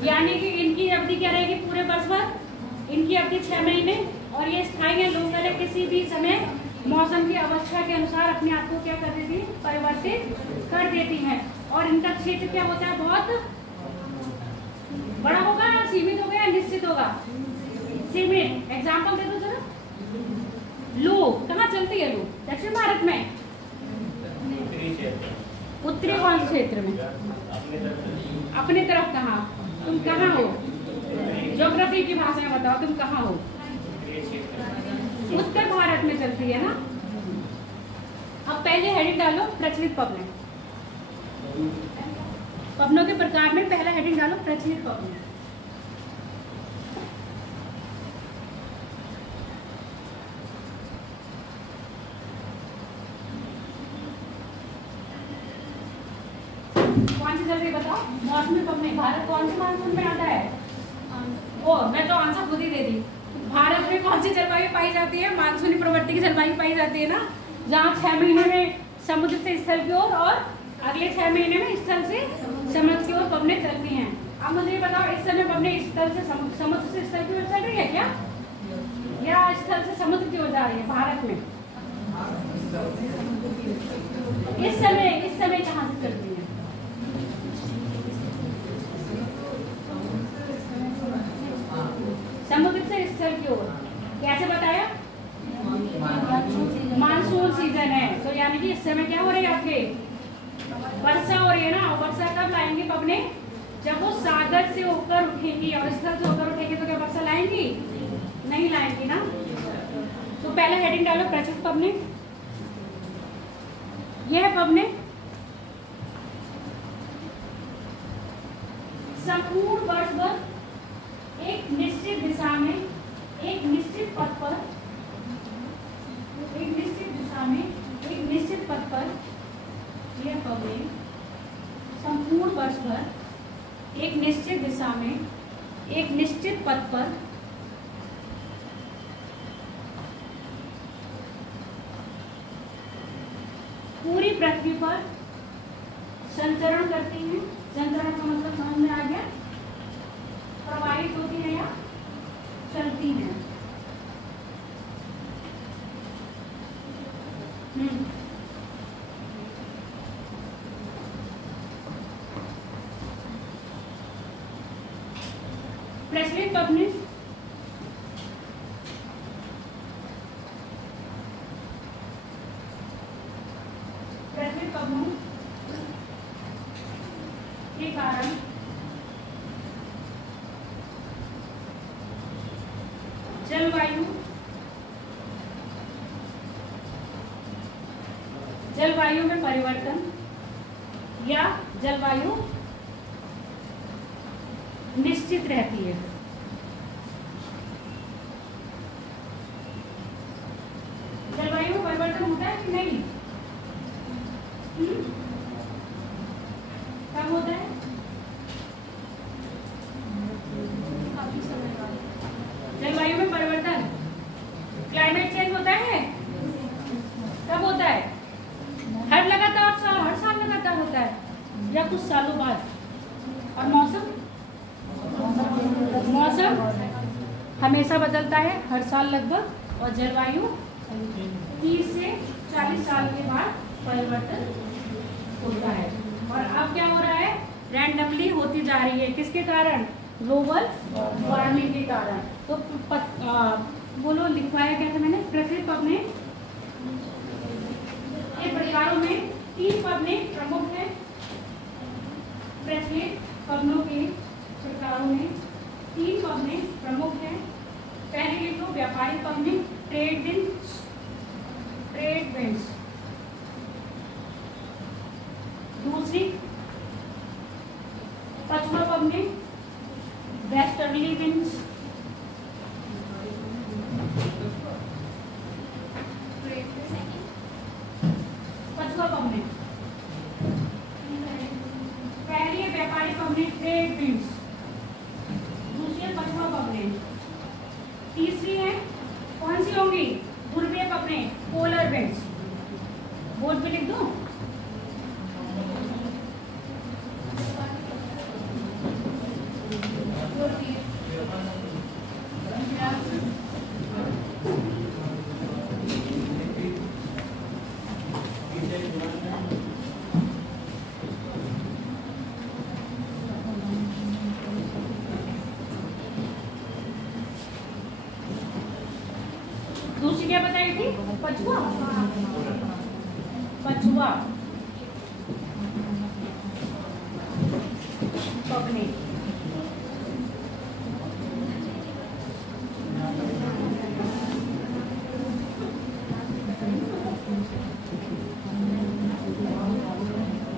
यानी कि इनकी अवधि क्या रहेगी? पूरे वर्ष भर। इनकी अवधि 6 महीने, और ये स्थायी है, लोकल है, किसी भी समय मौसम की अवस्था के अनुसार अपने आप को क्या कर देती है? परिवर्तित कर देती हैं। और इनका क्षेत्र क्या होता है? बहुत बड़ा होगा या सीमित होगा या निश्चित होगा? सीमित। एग्जाम्पल दे दो जरा। लू कहाँ चलती है? लू दक्षिण भारत में, उत्तरी कौन क्षेत्र में? अपनी तरफ। कहाँ? तुम कहाँ हो? ज्योग्राफी की भाषा में बताओ, तुम कहाँ हो? उत्तर भारत में चलती है ना। अब पहले हेडिंग डालो प्रचलित पवने। पवनों के प्रकार में पहला हेडिंग डालो प्रचलित पवने। कौन सी चल रही बताओ? मौसमी पवने। भारत कौन से मानसून में आता है? ओ, मैं तो आंसर खुद ही दे दी। भारत में कौन सी जलवायु पाई जाती है? मानसूनी प्रवृत्ति की जलवायु पाई जाती है ना, जहाँ 6 महीने में समुद्र से स्थल की ओर और अगले 6 महीने में स्थल से समुद्र की ओर पवने चलती हैं। अब मुझे ये बताओ, इस समय पवने स्थल से समुद्र से स्थल की ओर चल रही है क्या, या स्थल से समुद्र की ओर जा रही है भारत में? इस समय कहाँ से चल रही है? समुद्र से स्थल की ओर। कैसे बताया? मानसून सीजन है, तो यानी कि इस समय क्या हो रही है आपके? वर्षा हो रही है ना। वर्षा कब लाएंगे पवने? जब वो सागर से होकर उठेंगी और स्थल से होकर उठेंगी, तो क्या वर्षा लाएंगी? नहीं लाएंगी ना। तो पहले हेडिंग डालो प्रचलित पवने। यह है पवने संपूर्ण वर्ष भर एक निश्चित दिशा में, एक निश्चित पथ पर, एक निश्चित दिशा में, एक निश्चित पथ पर, यह पवने संपूर्ण वर्ष भर एक निश्चित दिशा में, एक निश्चित पथ पर पूरी पृथ्वी पर संचरण करती हैं। संचरण का मतलब समझ में आ गया? प्रवाहित होती है या चलती हैं। प्रचलित पवने पवनों के कारण जलवायु में परिवर्तन या जलवायु निश्चित रहती है। जलवायु में परिवर्तन होता है कि नहीं? कब होता है? जलवायु में परिवर्तन, क्लाइमेट चेंज होता है, कब होता है? हर साल लगातार होता है या कुछ सालों बाद? और मौसम हमेशा बदलता है, हर साल लगभग। और जलवायु 30 से 40 साल के बाद परिवर्तन होता है। और अब क्या हो रहा है? रैंडमली होती जा रही है। किसके कारण? ग्लोबल वार्मिंग के कारण। तो बोलो, लिखवाया क्या था मैंने? प्रचलित पवने के प्रकारों में 3 पवने प्रमुख हैं। प्रचलित पवनों के प्रकारों में 3 पवने प्रमुख हैं। पहले लिख लो व्यापारिक पवने, ट्रेड विंड्स। दूसरी पछुआ पवने, वेस्टर्ली विंड्स। पछुआ पवने पहली है व्यापारिक पवने, ट्रेड विंड्स। दूसरी है पछुआ पवने। तीसरी है कौन सी होंगी? ध्रुवीय पवने, पोलर विंड्स। बोर्ड पे लिख दो। दूसरी क्या बताई थी? पछुआ पवने।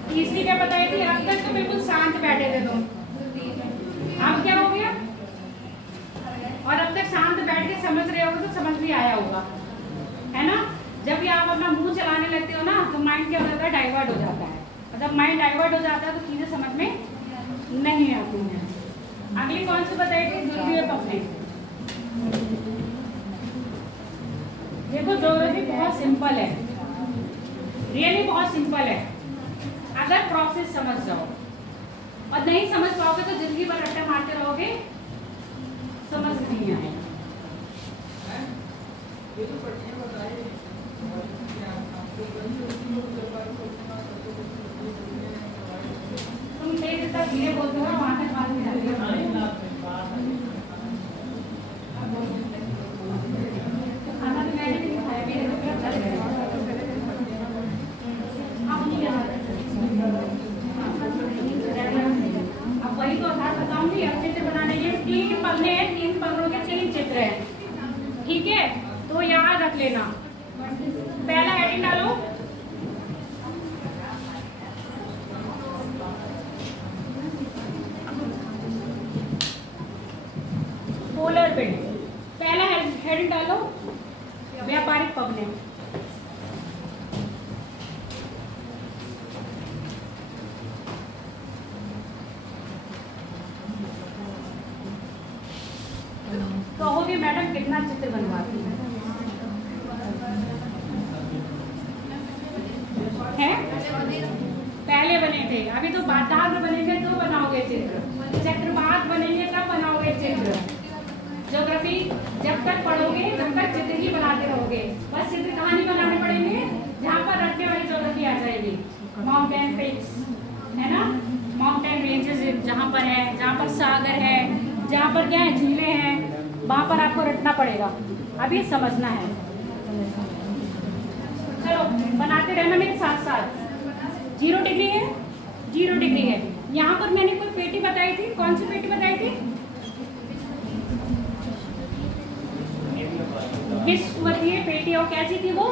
तीसरी क्या बताई थी? अब तक तो बिल्कुल शांत बैठे थे तुम, अब क्या हो गया? और अब तक शांत बैठ के समझ रहे होगे तो समझ भी आया होगा, है ना? जब भी आप अपना मुंह चलाने लगते हो ना, तो माइंड क्या हो जाता है? डाइवर्ट हो जाता है। मतलब माइंड डाइवर्ट हो जाता है तो चीजें समझ में नहीं आती हैं। अगली कौन सी बताई थी? ध्रुवीय पपने। देखो ज्योग्राफी बहुत सिंपल है, रियली बहुत सिंपल है अगर प्रोसेस समझ जाओ, और नहीं समझ पाओगे तो जिंदगी भर रट्टा मारते रहोगे, समझ नहीं आएगा। तुम तेज इतना धीरे बोलते हो, वहां तक बात नहीं जाती है। खाना तो मैंने भी नहीं खाया, मेरे को क्या चल रहा है। अब वही तो था, बताऊंगी। अब चित्र बनाने के 3 पन्ने हैं, 3 पन्नों के 3 चित्र हैं, ठीक है? तो याद रख लेना। पहला हेडिंग डालो, पोलर पिंड। पहला हेडिंग डालो, व्यापारिक पबने। कहोगे मैडम कितना चित्र बनवाती है? पहले बने थे, अभी तो बाताग्र बनेंगे तो बनाओगे चित्र, चक्रवात बनेंगे तब बनाओगे चित्र। ज्योग्राफी जब तक पढ़ोगे तब तक चित्र ही बनाते रहोगे। बस चित्र कहाँ नहीं बनाने पड़ेंगे? जहाँ पर रखने वाली ज्योग्राफी आ जाएगी। माउंटेन पीक्स है ना, माउंटेन रेंजेस जहाँ पर है, जहाँ पर सागर है, जहाँ पर क्या है, झीलें हैं, वहाँ पर आपको रटना पड़ेगा। अभी समझना है। चलो बनाते रहना मेरे साथ साथ। 0 डिग्री है, 0 डिग्री है। यहाँ पर मैंने कोई पेटी बताई थी, कौन सी पेटी बताई थी? विश्ववतीय पेटी। और कैसी थी वो?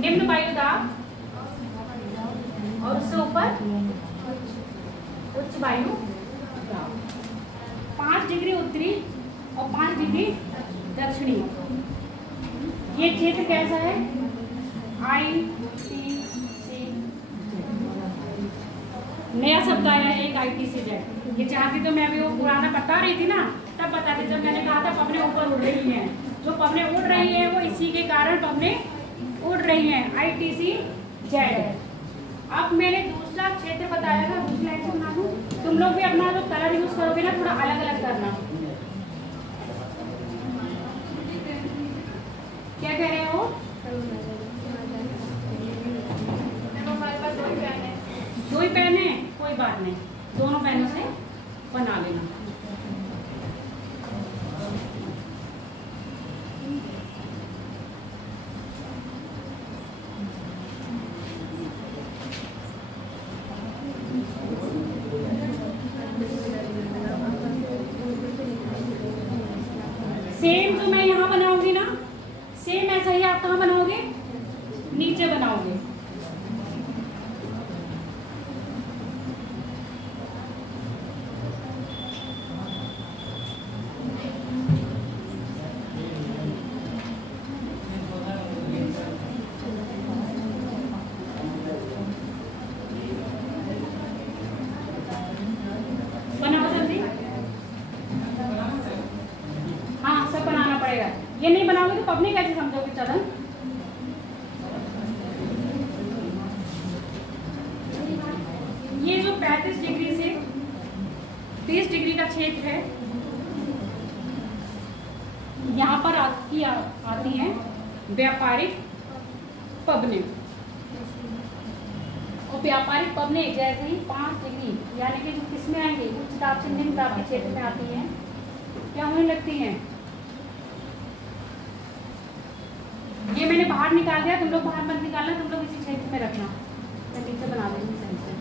निम्न वायुदाब और उससे ऊपर उच्च वायु दाब। 5 डिग्री उत्तरी और 5 डिग्री दक्षिणी। ये क्षेत्र कैसा है? ITC। नया शब्द आया है एक, ITCZ। ये चाहती तो मैं अभी वो पुराना बता रही थी ना, तब बताती जब मैंने कहा था पवने ऊपर उड़ रही हैं। जो पवने उड़ रही हैं वो इसी के कारण पवने उड़ रही हैं, ITCZ। अब मैंने दूसरा क्षेत्र बताया था, दूसरी लाइन से बना दूं। तुम लोग भी अपना जो कलर यूज करोगे ना, थोड़ा अलग अलग करना। क्या कह रहे हो? हमारे पास 2 पेन है। 2 ही पेन है, कोई बात नहीं, दोनों पेनों से बना लेना। सेम जो मैं यहाँ बनाऊंगी ना, सेम ऐसा ही आप कहाँ बनाओगे? नीचे बनाओगे। बनाओ जल्दी। हाँ, सब बनाना पड़ेगा। ये नहीं बनाओगे तो पबनी कैसे समझोगे? चलन ये जो 35 डिग्री से 30 डिग्री का क्षेत्र है, यहाँ पर आती हैं व्यापारिक पबने। और व्यापारिक पबने जैसे ही 5 डिग्री यानी कि जो किसमें आएंगे, उच्च दाब से निम्न दाब के क्षेत्र में आती हैं, क्या होने लगती हैं? ये मैंने बाहर निकाल दिया, तुम लोग बाहर मत निकालना, तुम लोग इसी क्षेत्र में रखना। मैं नीचे बना देंगे सही से।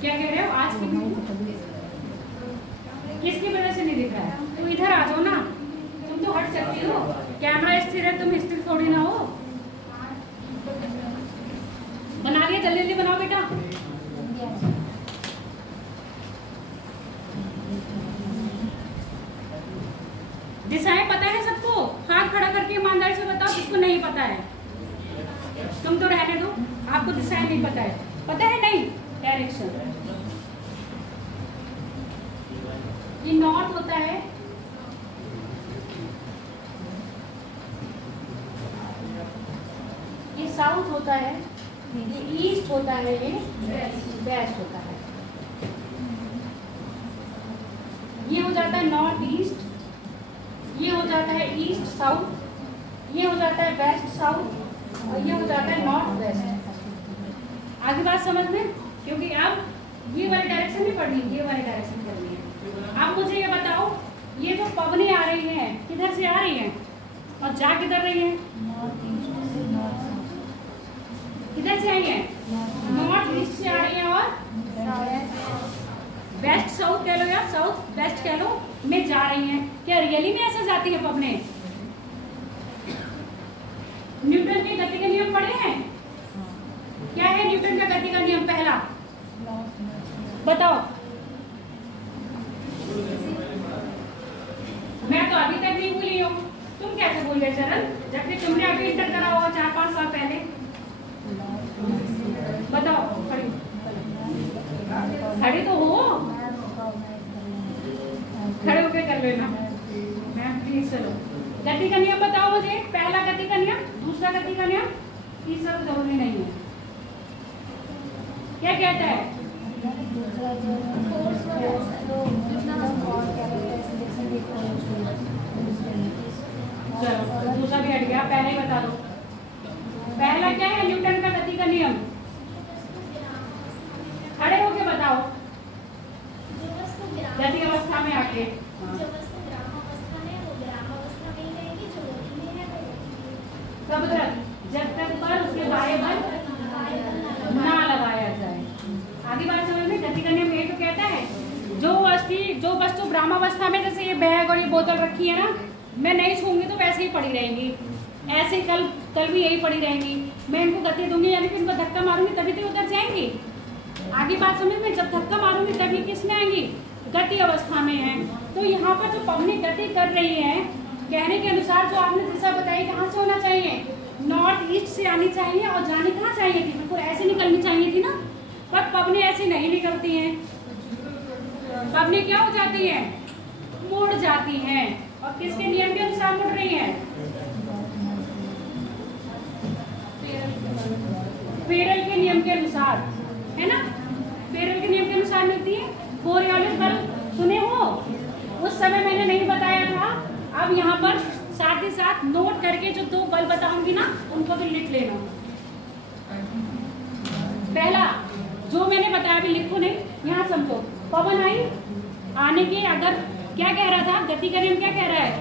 क्या कह रहे हो? आज की किसकी वजह से नहीं दिख रहा है? तो इधर आ जाओ ना, तुम तो हट सकती हो। कैमरा स्थिर है, तुम स्थिर थोड़ी ना हो। नहीं पता है, तुम तो रहने दो, आपको दिशाएं नहीं पता है, पता है नहीं डायरेक्शन। ये नॉर्थ होता है, ये साउथ होता है, ये ईस्ट होता है, ये वेस्ट होता है। ये हो जाता है नॉर्थ ईस्ट, ये हो जाता है ईस्ट साउथ, ये हो जाता है वेस्ट साउथ और ये हो जाता है नॉर्थ वेस्ट। आगे बात समझ में, क्योंकि अब ये वाली डायरेक्शन नहीं पढ़नी, ये वाली डायरेक्शन पढ़नी है। अब मुझे ये बताओ, ये जो पवनें आ रही हैं किधर से आ रही हैं और जा किधर रही हैं? किधर से आई है? नॉर्थ ईस्ट से आ रही है और वेस्ट साउथ कह लो या साउथ वेस्ट कह लो में जा रही हैं। क्या रियली में ऐसे जाती है पवनें? न्यूटन के गति के नियम पढ़े हैं? क्या है न्यूटन का गति का नियम पहला? बताओ। मैं तो अभी तक नहीं भूली हूँ, तुम कैसे भूल गए चरण, जबकि तुमने अभी इंटर करा होगा 4-5 साल पहले। बताओ, खड़ी तो हो, खड़े होके कर लेना मैम प्लीज। चलो गति का नियम बताओ मुझे, पहला गति का नियम, दूसरा गति का नियम, तीसरा तो जरूरी नहीं है। क्या कहता है? चलो दूसरा भी हट गया, पहले ही बता दो। पहला क्या है न्यूटन का गति का नियम? खड़े होके बताओ, गति अवस्था में आके। कब तक? जब तक पर उसके बाह्य बल ना लगाया जाए। आगे बात समझ में, गति का नियम ये तो कहता है जो वस्तु ब्रह्मावस्था में, जैसे ये बैग और ये बोतल रखी है ना, मैं नहीं छूंगी तो वैसे ही पड़ी रहेंगी, ऐसे कल भी यही पड़ी रहेंगी। मैं इनको गति दूंगी यानी कि इनको धक्का मारूंगी तभी तो उतर जाएंगी। आगे बात समझ में, जब धक्का मारूंगी तभी किस में आएंगी? गति अवस्था में है। तो यहाँ पर जो पवनें गति कर रही है, कहने के अनुसार जो आपने दिशा बताई कहाँ से होना चाहिए? नॉर्थ ईस्ट से आनी चाहिए और जानी कहाँ चाहिए थी? बिल्कुल ऐसे निकलनी चाहिए थी ना, पर पवनें ऐसे नहीं निकलती हैं। पवनें क्या हो जाती हैं? मुड़ जाती हैं। और किसके नियम के अनुसार मुड़ रही हैं? फेरल के नियम के अनुसार, है ना? फेरल के नियम के अनुसार मिलती है। कोरियोलिस बल सुने हो? उस समय मैंने नहीं बताया था, अब यहाँ पर साथ ही साथ नोट करके जो 2 बल बताऊंगी ना, उनको भी लिख लेना। पहला जो मैंने बताया अभी लिखो नहीं, यहाँ समझो। पवन आई, आने के अगर क्या कह रहा था, गति का नियम क्या कह रहा है?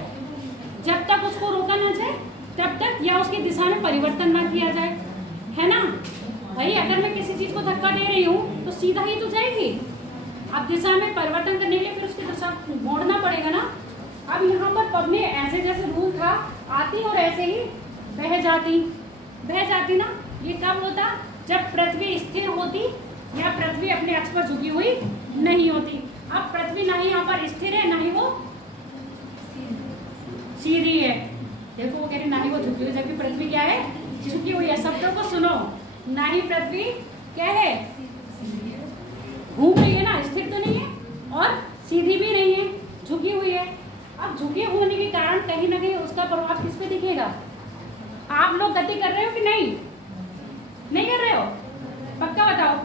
जब तक उसको रोका ना जाए तब तक, या उसकी दिशा में परिवर्तन ना किया जाए, है ना भाई? अगर मैं किसी चीज को धक्का दे रही हूँ तो सीधा ही तो जाएगी। अब दिशा में परिवर्तन करने के लिए फिर उसकी दिशा मोड़ना पड़ेगा ना। अब यहाँ पर पवनें ऐसे जैसे रूल था, आती और ऐसे ही बह जाती ना। ये कब होता? जब पृथ्वी स्थिर होती या पृथ्वी अपने अक्ष पर झुकी हुई नहीं होती। अब पृथ्वी ना ही यहाँ पर स्थिर है, ना ही वो सीधी है। देखो वो कह रही ना ही वो झुकी हुई, जबकि पृथ्वी क्या है? झुकी हुई है। शब्दों को सुनो, ना ही पृथ्वी क्या है? घूम रही है ना, स्थिर तो नहीं है और सीधी भी नहीं है, झुकी हुई है। अब झुके होने के कारण कहीं ना कहीं उसका प्रभाव किस पे दिखेगा? आप लोग गति कर रहे हो कि नहीं? नहीं कर रहे हो? पक्का बताओ,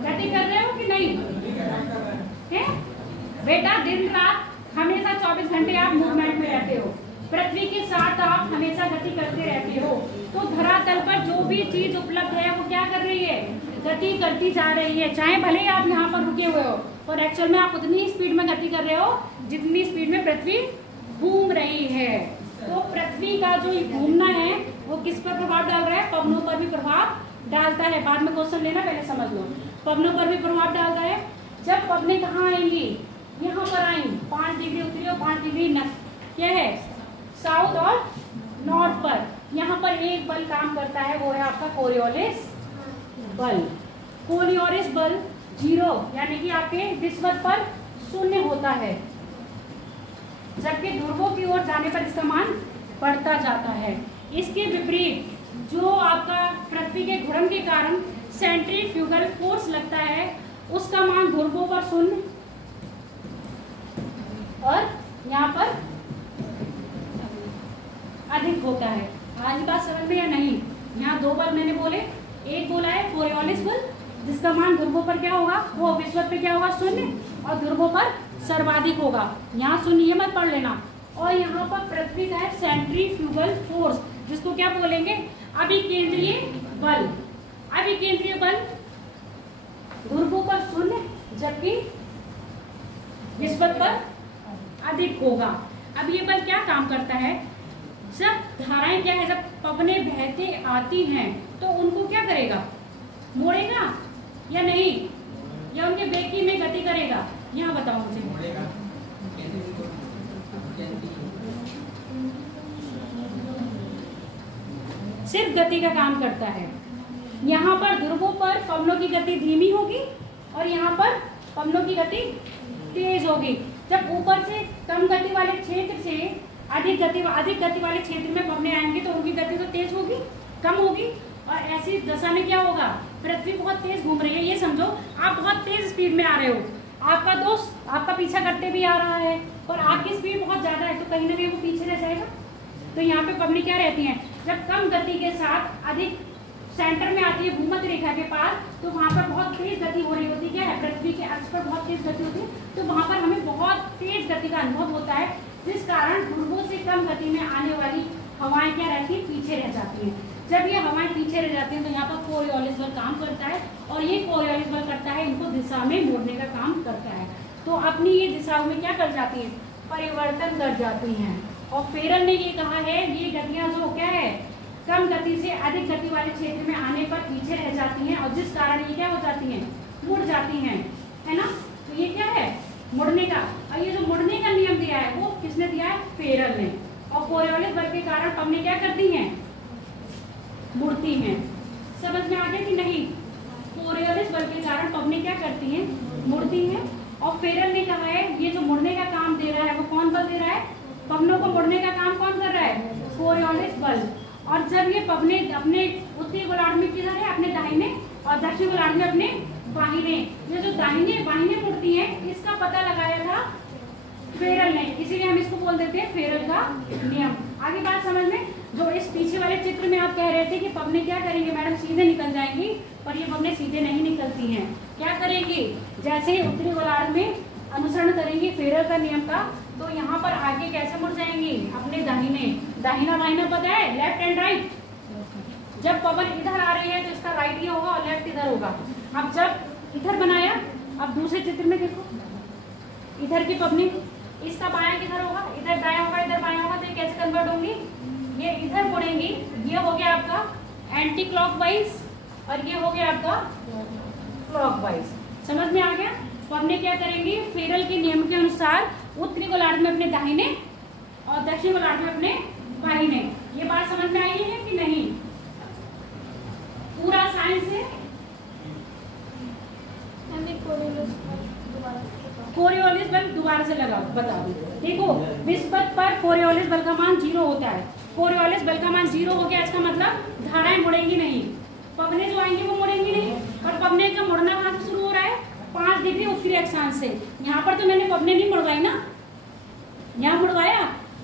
गति कर रहे हो कि नहीं? है बेटा, दिन रात हमेशा 24 घंटे आप मूवमेंट में रहते हो, पृथ्वी के साथ आप हमेशा गति करते रहते हो। तो धरातल पर जो भी चीज उपलब्ध है वो क्या कर रही है? गति करती जा रही है। चाहे भले ही आप यहाँ पर रुके हुए हो, और एक्चुअल में आप उतनी स्पीड में गति कर रहे हो जितनी स्पीड में पृथ्वी घूम रही है। तो पृथ्वी का जो घूमना है वो किस पर प्रभाव डाल रहा है? पवनों पर भी प्रभाव डालता है। बाद में क्वेश्चन लेना, पहले समझ लो। पवनों पर भी प्रभाव डालता है। जब पवनें कहाँ आएंगी? यहाँ पर आएंगी, 5 डिग्री उत्तरी और 5 डिग्री क्या है? साउथ और नॉर्थ पर। यहाँ पर एक बल काम करता है, वो है आपका कोरियोलिस बल। कोरियोलिस बल 0 यानी कि आपके विषुवत पर 0 होता है, जबकि ध्रुवों की ओर जाने पर इसका मान बढ़ता जाता है। इसके विपरीत जो आपका पृथ्वी के घूर्णन के कारण सेंट्रीफ्यूगल फोर्स लगता है उसका मान ध्रुवों पर 0 और यहाँ पर अधिक होता है। आज बात समझ में या नहीं? यहाँ 2 बल मैंने बोले, एक बोला है कोरियोलिस बल जिसका मान ध्रुवों पर क्या होगा, वो विषुवत पे क्या होगा 0 और ध्रुवों पर सर्वाधिक होगा। यहाँ 0 ये मत पढ़ लेना। और यहाँ पर पृथ्वी का है सेंट्रीफ्यूगल फोर्स जिसको क्या बोलेंगे, अभिकेंद्रीय बल। अभिकेंद्रीय बल ध्रुवों पर 0 जबकि विषुवत पर अधिक होगा। अब ये बल क्या काम करता है, जब धाराएं क्या है, जब पवनें बहते आती हैं तो उनको क्या करेगा, मोड़ेगा या नहीं, या उनके वेग की में गति करेगा? यहाँ बताओ मुझे। सिर्फ गति का काम करता है। यहाँ पर ध्रुवों पर पवनों की गति धीमी होगी और यहाँ पर पवनों की गति तेज होगी। जब ऊपर से कम गति वाले क्षेत्र से अधिक गति वाले क्षेत्र में पवनें आएंगी तो उनकी गति तो तेज होगी, कम होगी। और ऐसी दशा में क्या होगा, पृथ्वी बहुत तेज घूम रही है, ये समझो आप बहुत तेज स्पीड में आ रहे हो, आपका दोस्त आपका पीछा करते भी आ रहा है और आपकी स्पीड बहुत ज्यादा है तो कहीं ना कहीं वो पीछे रह जाएगा। तो यहाँ पे पवनें क्या रहती हैं, जब कम गति के साथ अधिक सेंटर में आती है भूमध्य रेखा के पास तो वहाँ पर बहुत तेज गति हो रही होती, क्या है, पृथ्वी के अक्ष पर बहुत तेज गति होती है, तो वहाँ पर हमें बहुत तेज गति का अनुभव होता है, जिस कारण ध्रुवों से कम गति में आने वाली हवाएं क्या रहती है, पीछे रह जाती हैं। जब ये हवाएं पीछे रह जाती हैं तो यहाँ पर कोरियोलिस बल काम करता है और ये कोरियोलिस बल करता है, इनको दिशा में मोड़ने का काम करता है। तो अपनी ये दिशाओं में क्या कर जाती है, परिवर्तन कर जाती हैं। और फेरल ने ये कहा है, ये गतियाँ जो क्या है, कम गति से अधिक गति वाले क्षेत्र में आने पर पीछे रह जाती हैं और जिस कारण ये क्या हो जाती हैं, मुड़ जाती हैं, है ना। तो ये क्या है, मुड़ने का। और ये जो मुड़ने का नियम दिया है वो किसने दिया है, फेरल ने। और कोरियोलिस बल के कारण पवनें क्या करती हैं, मुड़ती हैं। समझ में आ गया कि नहीं? कोरियोलिस बल के कारण पवनें क्या करती हैं, मुड़ती हैं। और फेरल ने कहा है ये जो मुड़ने का काम दे रहा है वो कौन बल दे रहा है, पवनों को मुड़ने का काम कौन कर रहा है, कोरियोलिस बल। और जब ये पवनें अपने उत्तरी गोलार्ध में किधर है, अपने दाहिने, और दक्षिण गोलार्ध में अपने बाहिने, ये जो दाहिने बाहिने मुड़ती हैं इसका पता लगाया था फेरल ने, इसीलिए हम इसको बोल देते हैं फेरल का नियम। आगे बात समझ में। जो इस पीछे वाले चित्र में आप कह रहे थे कि पवनें क्या करेंगे मैडम, सीधे निकल जाएंगी, पर ये पवनें सीधे नहीं निकलती हैं। क्या करेंगी, जैसे ही उत्तरी गोलार्ध में अनुसरण करेंगी फेरल का नियम का, तो यहाँ पर आगे कैसे मुड़ जाएंगी, अपने दाहिने। दाहिना बाहिना पता है, लेफ्ट एंड राइट। जब पवन इधर आ रही है तो इसका राइट ये होगा और लेफ्ट इधर होगा। अब जब इधर बनाया, अब दूसरे चित्र में देखो, इधर की पवनें, इसका बायां किधर होगा, इधर दायां होगा, इधर बायां होगा, तो ये कैसे कन्वर्ट होंगी, ये इधर मुड़ेंगी। ये हो गया आपका एंटी क्लॉकवाइज और ये हो गया आपका क्लॉकवाइज। समझ में आ गया? पवनें क्या करेंगी, फेरल के नियम के अनुसार उत्तरी गोलार्ध में अपने दाहिने और दक्षिण गोलार्ध में अपने बाहिने। ये बात समझ में आई है कि नहीं? पूरा साइंस है। कोरियोलिस बल दोबारा से लगाओ, बता दो। देखो विषुवत पर कोरियोलिस बल का मान 0 होता है। कोरियोलिस बल का मान 0 हो गया, इसका मतलब धाराएं मुड़ेंगी नहीं, पवनें जो आएंगी वो मुड़ेंगी नहीं। और पवनें का मुड़ना कहाँ से शुरू हो रहा है, 5 डिग्री उत्तरी अक्षांश से। यहाँ पर तो मैंने पवनें नहीं मुड़वाई ना, यहाँ मुड़वाया,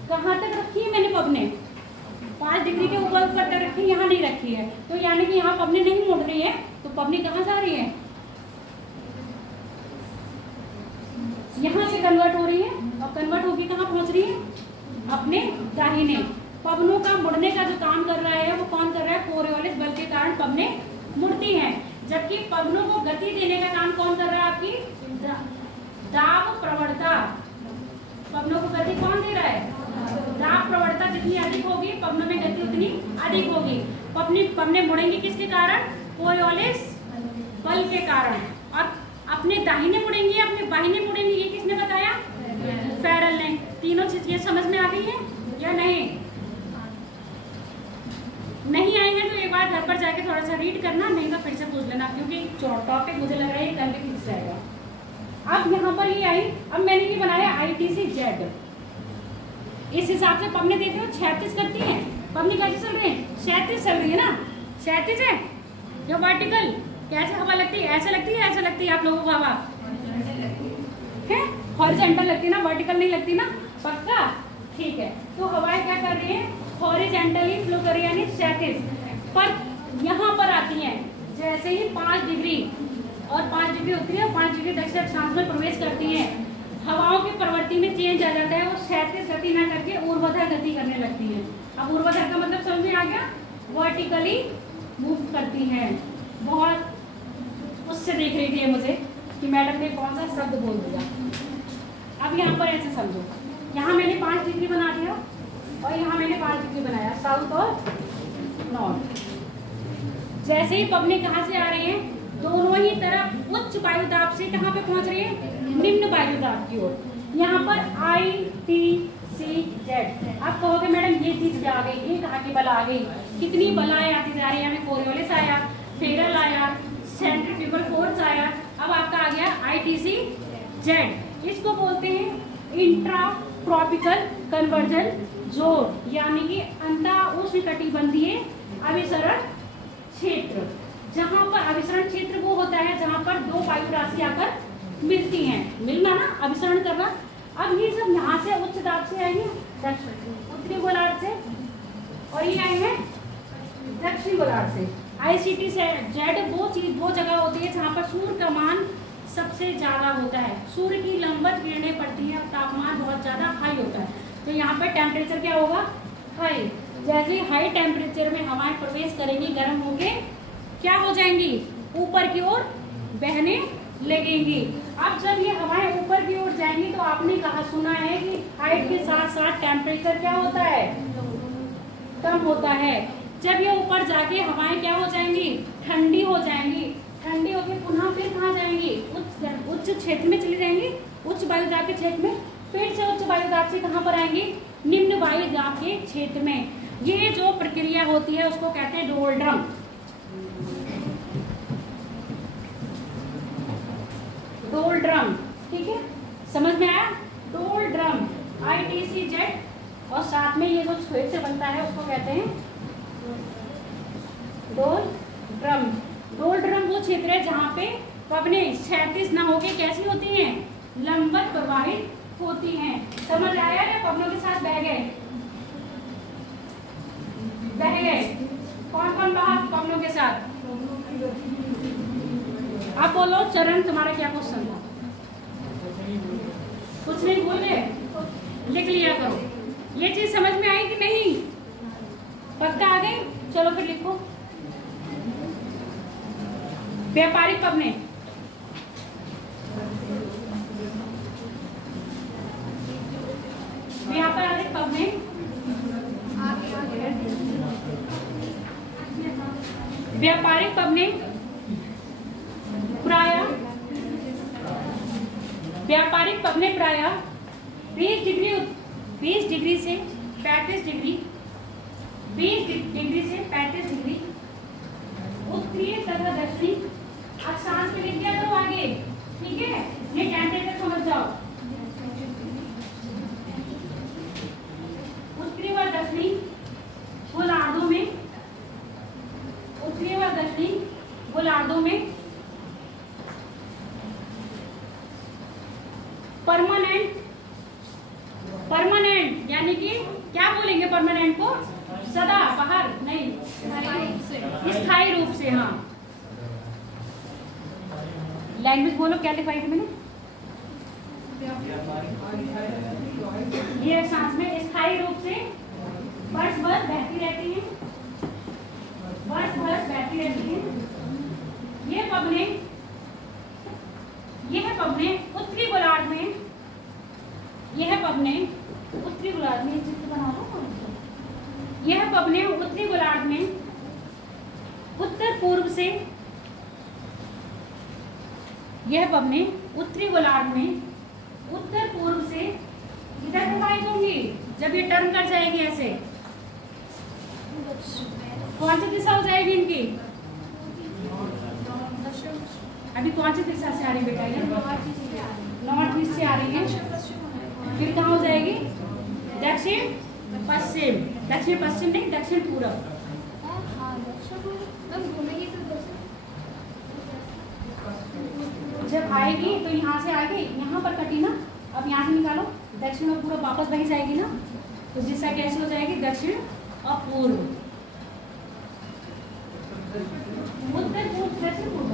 कहाँ तक रखी है मैंने पवनें, 5 डिग्री के ऊपर कर रखी, यहाँ नहीं रखी है। तो यानी कि यहाँ पवनें नहीं मुड़ रही है, तो पवनें कहाँ जा रही है, यहाँ से कन्वर्ट हो रही है। और कन्वर्ट होकर कहाँ पहुँच रही है, अपने दाहिने। पवनों का मुड़ने का जो काम कर रहा है वो कौन कर रहा है, कोरियोलिस बल के कारण पवनें मुड़ती हैं। जबकि पवनों को गति देने का काम कौन कर रहा है, आपकी दाब प्रवणता। पवनों को गति कौन दे रहा है, दाब प्रवणता जितनी अधिक होगी पवनों में गति उतनी अधिक होगी। पवनें मुड़ेंगी किसके कारण, कोरियोलिस बल के कारण। और अपने दाहिने मुड़ेंगी, अपने बाहिने मुड़ेंगी, ये किसने बताया, फेरल ने। तीनों चीज ये समझ में आ गई है या नहीं? नहीं आएंगे तो एक बार घर पर जाके थोड़ा सा रीड करना, नहीं तो फिर से पूछ लेना, क्योंकि टॉपिक मुझे लग रहा है ये कल भी खींच जाएगा। अब यहाँ पर ये आई, अब मैंने ये बनाया ITC Z। इस हिसाब से पवनें देख रहे हो 36 करती हैं, पबनी कैसे चल रही है? क्षैतिज चल रही है ना, क्षैतिज है या वर्टिकल? कैसे हवा लगती है? ऐसे लगती है, ऐसे लगती है आप लोगों को हवा है? हॉरिजॉन्टल लगती है ना, वर्टिकल नहीं लगती ना, पक्का? ठीक है, तो हवाएं क्या कर रही है? हॉरिजॉन्टली फ्लो कर रही है, यानी क्षैतिज। पर यहाँ पर आती हैं जैसे ही 5 डिग्री और 5 डिग्री उत्तरी और 5 डिग्री दक्षिण अक्षांश में प्रवेश करती हैं, हवाओं की प्रवृत्ति में चेंज आ जाता है, वो क्षैतिज गति ना करके ऊर्ध्वाधर गति करने लगती है। अब ऊर्ध्वाधर का मतलब समझ में आ गया? वर्टिकली मूव करती हैं। बहुत उससे देख रही थी मुझे कि मैडम ने कौन सा शब्द बोल दिया। अब यहाँ पर ऐसे समझो, यहाँ मैंने 5 डिग्री बना दिया और यहाँ मैंने 5 डिग्री बनाया, साउथ और नॉर्थ। जैसे ही पवनें कहाँ से आ रही हैं? दोनों ही तरफ उच्च वायु दाब से कहाँ पे पहुँच रही है? निम्न वायु दाब की ओर। यहाँ पर ITCZ। आप कहोगे मैडम ये चीज क्या आ गई? ये कहाँ की बला आ गई? कितनी बलाएं आती जा रही है? हमें कोरियोलिस आया, फेरल आया, सेंट्रीफ्यूगल फोर्स आया, अब आपका आ गया ITCZ। इसको बोलते हैं इंट्रा ट्रॉपिकल कन्वर्जन जोन, यानी कि अंतः उष्णकटिबंधीय अभिसरण क्षेत्र। जहाँ पर अभिसरण क्षेत्र वो होता है जहाँ पर 2 वायु राशि आकर मिलती हैं, मिलना ना, अभिसरण करना। अब ये सब यहाँ से उच्च दाब से आएंगे उत्तरी गोलार्ध से, और ये आएंगे दक्षिणी गोलार्ध से। ITCZ वो जगह होती है जहाँ पर सूर्य का मान सबसे ज्यादा होता है, सूर्य की लंबवत किरणें पड़ती हैं और तापमान बहुत ज्यादा हाई होता है, तो यहाँ पर टेम्परेचर क्या होगा? हाई। जैसे ही हाई टेम्परेचर में हवाएं प्रवेश करेंगी, गर्म होके क्या हो जाएंगी? ऊपर की ओर बहने लगेंगी। अब जब ये हवाएं ऊपर की ओर जाएंगी तो आपने कहा सुना है कि हाइट के साथ साथ टेम्परेचर क्या होता है? कम होता है। जब ये ऊपर जाके हवाएं क्या हो जाएंगी? ठंडी हो जाएंगी। ठंडी होकर पुनः फिर कहाँ जाएंगी? उच्च क्षेत्र में चली जाएंगी, उच्च वायु दाब के क्षेत्र में। फिर से उच्च वायु दाब से कहाँ पर आएंगी? निम्न वायु दाब के क्षेत्र में। ये जो प्रक्रिया होती है उसको कहते हैं डोलड्रम। डोलड्रम, ठीक है, समझ में आया? डोलड्रम ITCZ, और साथ में ये जो क्षेत्र बनता है उसको कहते हैं डोलड्रम। डोलड्रम वो क्षेत्र है जहाँ पे पवनें क्षैतिज न होके कैसी होती हैं? लंबवत प्रवाहित होती हैं। समझ आया या पवनों के साथ बह गए? बह गए? कौन कौन बहा पवनों के साथ? आप बोलो चरण, तुम्हारा क्या क्वेश्चन था? कुछ नहीं बोल रहे? लिख लिया करो। ये चीज समझ में आई कि नहीं? पक्का आ गई? चलो फिर लिखो। व्यापारिक पवनें, व्यापारिक पवनें, व्यापारिक पवनें प्रायः, व्यापारिक पवनें प्रायः 20 डिग्री से 35 डिग्री, 20 डिग्री से 35 डिग्री उत्तरीय तथा दक्षिणी अक्षांश पे लिख दिया करो आगे, ठीक है? ये टेम्परेचर समझ जाओ। उत्तरी व दक्षिणी गोलार्धों में, उत्तरी व दक्षिणी गोलार्धों में परमानेंट यानी कि क्या बोलेंगे? परमानेंट को सदा बाहर नहीं, स्थायी रूप से। हाँ, लैंग्वेज बोलो, क्या लिखवाई थी मैंने? ये सांस में स्थायी रूप से वर्ष भर बहती रहती है, वर्ष भर बहती रहती है। यह पवनें उत्तरी गोलार्ध में, यह पवनें उत्तरी गोलार्ध में, चित्र बना लो। यह पवनें उत्तरी गोलार्ध में उत्तर पूर्व से, यह पवनें उत्तरी गोलार्ध में उत्तर पूर्व से इधर प्रवाहित होंगी। जब ये टर्न कर जाएगी ऐसे, कौन सी दिशा हो जाएगी इनकी? अभी कौन सी दिशा से आ रही बेटा? ये नॉर्थ ईस्ट से आ रही है। फिर कहाँ हो जाएगी? दक्षिण पश्चिम, दक्षिण पश्चिम नहीं, दक्षिण पूरब। हाँ दक्षिण पूर्व, तब घूमेगी तो दक्षिण। जब आएगी तो यहाँ से आगे यहाँ पर कटी ना, अब यहाँ से निकालो, दक्षिण और पूर्व वापस वही जाएगी ना, तो दिशा कैसे हो जाएगी, दक्षिण और पूर्व। उत्तर पूर्व दक्षिण पूर्व।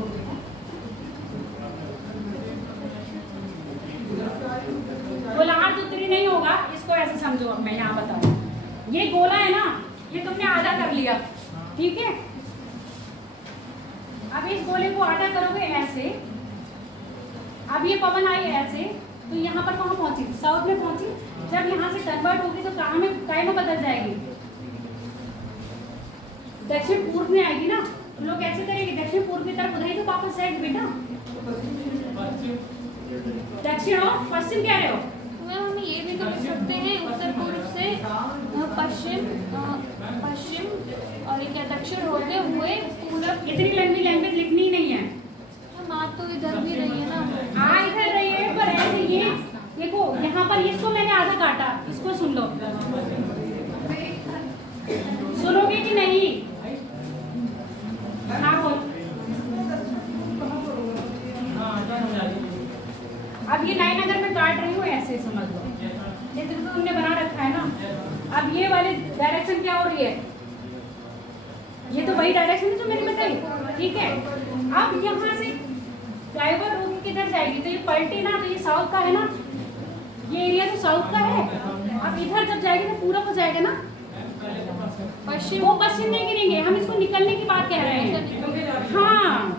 गोलार्ध उत्तरी नहीं होगा, इसको ऐसे समझो। अब मैं यहाँ बताऊँ, ये गोला है ना, ये तुमने आधा कर लिया, ठीक है। अब इस गोले को आधा करोगे ऐसे, अब ये पवन आई ऐसे, तो यहाँ पर कहाँ पहुंची, साउथ में पहुंची। जब यहाँ से कन्वर्ट होगी तो कहाँ में, काय में बदल जाएगी, दक्षिण पूर्व में आएगी ना। तो लोग कैसे करेंगे, दक्षिण पूर्व की तरफ उधर ही तो वापस जाएगी बेटा। दक्षिण और पश्चिम कह रहे हो, मैम हम ये भी तो लिख सकते हैं, उत्तर पूर्व से पश्चिम, पश्चिम और ये क्या दक्षिण होते हुए पूरब। इतनी लंबी लैंग्वेज लिखनी ही नहीं है। माँ तो इधर भी रही है ना। हाँ इधर रही है, पर ऐसे ये देखो, यहाँ पर इसको मैंने आधा काटा, इसको सुन लो, सुनोगे कि नहीं। हाँ बोल। अब ये नाइन अगर मैं काट रही हूँ ऐसे समझ लो, चित्र तो तुमने बना रखा है ना। अब ये वाली डायरेक्शन क्या हो रही है, ये तो वही डायरेक्शन है जो मैंने बताई, ठीक है। अब यहाँ से डाइवर्ट होगी किधर जाएगी, तो ये पलटी ना, तो ये साउथ का है ना, ये एरिया तो साउथ का है। अब इधर जब जाएगी तो पूरब हो जाएगा ना, पश्चिम। वो पश्चिम नहीं गिरेंगे, हम इसको निकलने की बात कह रहे हैं। हाँ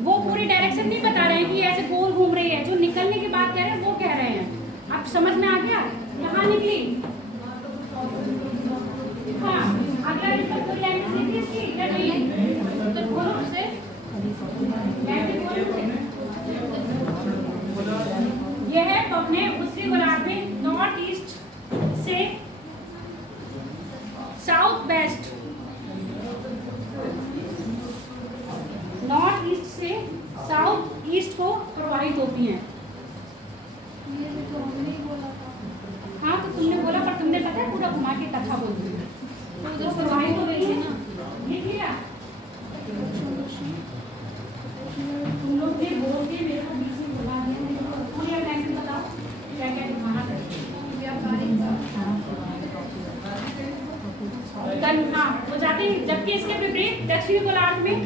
वो पूरी डायरेक्शन नहीं बता रहे हैं कि ऐसे गोल घूम रही है, जो निकलने की बात कह रहे हैं वो कह रहे हैं। अब समझ में आ गया, यहाँ निकली। हाँ अगला कोई लैंग्वेज लिखी इसकी या नहीं, तो बोलो उससे। यह है अपने उत्तरी गोलार्ध में नॉर्थ ईस्ट से साउथ वेस्ट, नॉर्थ ईस्ट से साउथ ईस्ट को प्रवाहित होती हैं। ये भी तो हमने ही बोला था। हाँ तो तुमने बोला, पर तुमने पता है पूरा घुमा के कथा बोल दी, तो उधर प्रवाहित हो गई है ना। लिख लिया तुम लोग भी बोल के मेरे को बीच में बुला दिया। मेरे को पूरी लाइन बताओ क्या क्या दिखाना चाहिए। हाँ वो जाते हैं, जबकि इसके विपरीत दक्षिणी गोलार्ध में,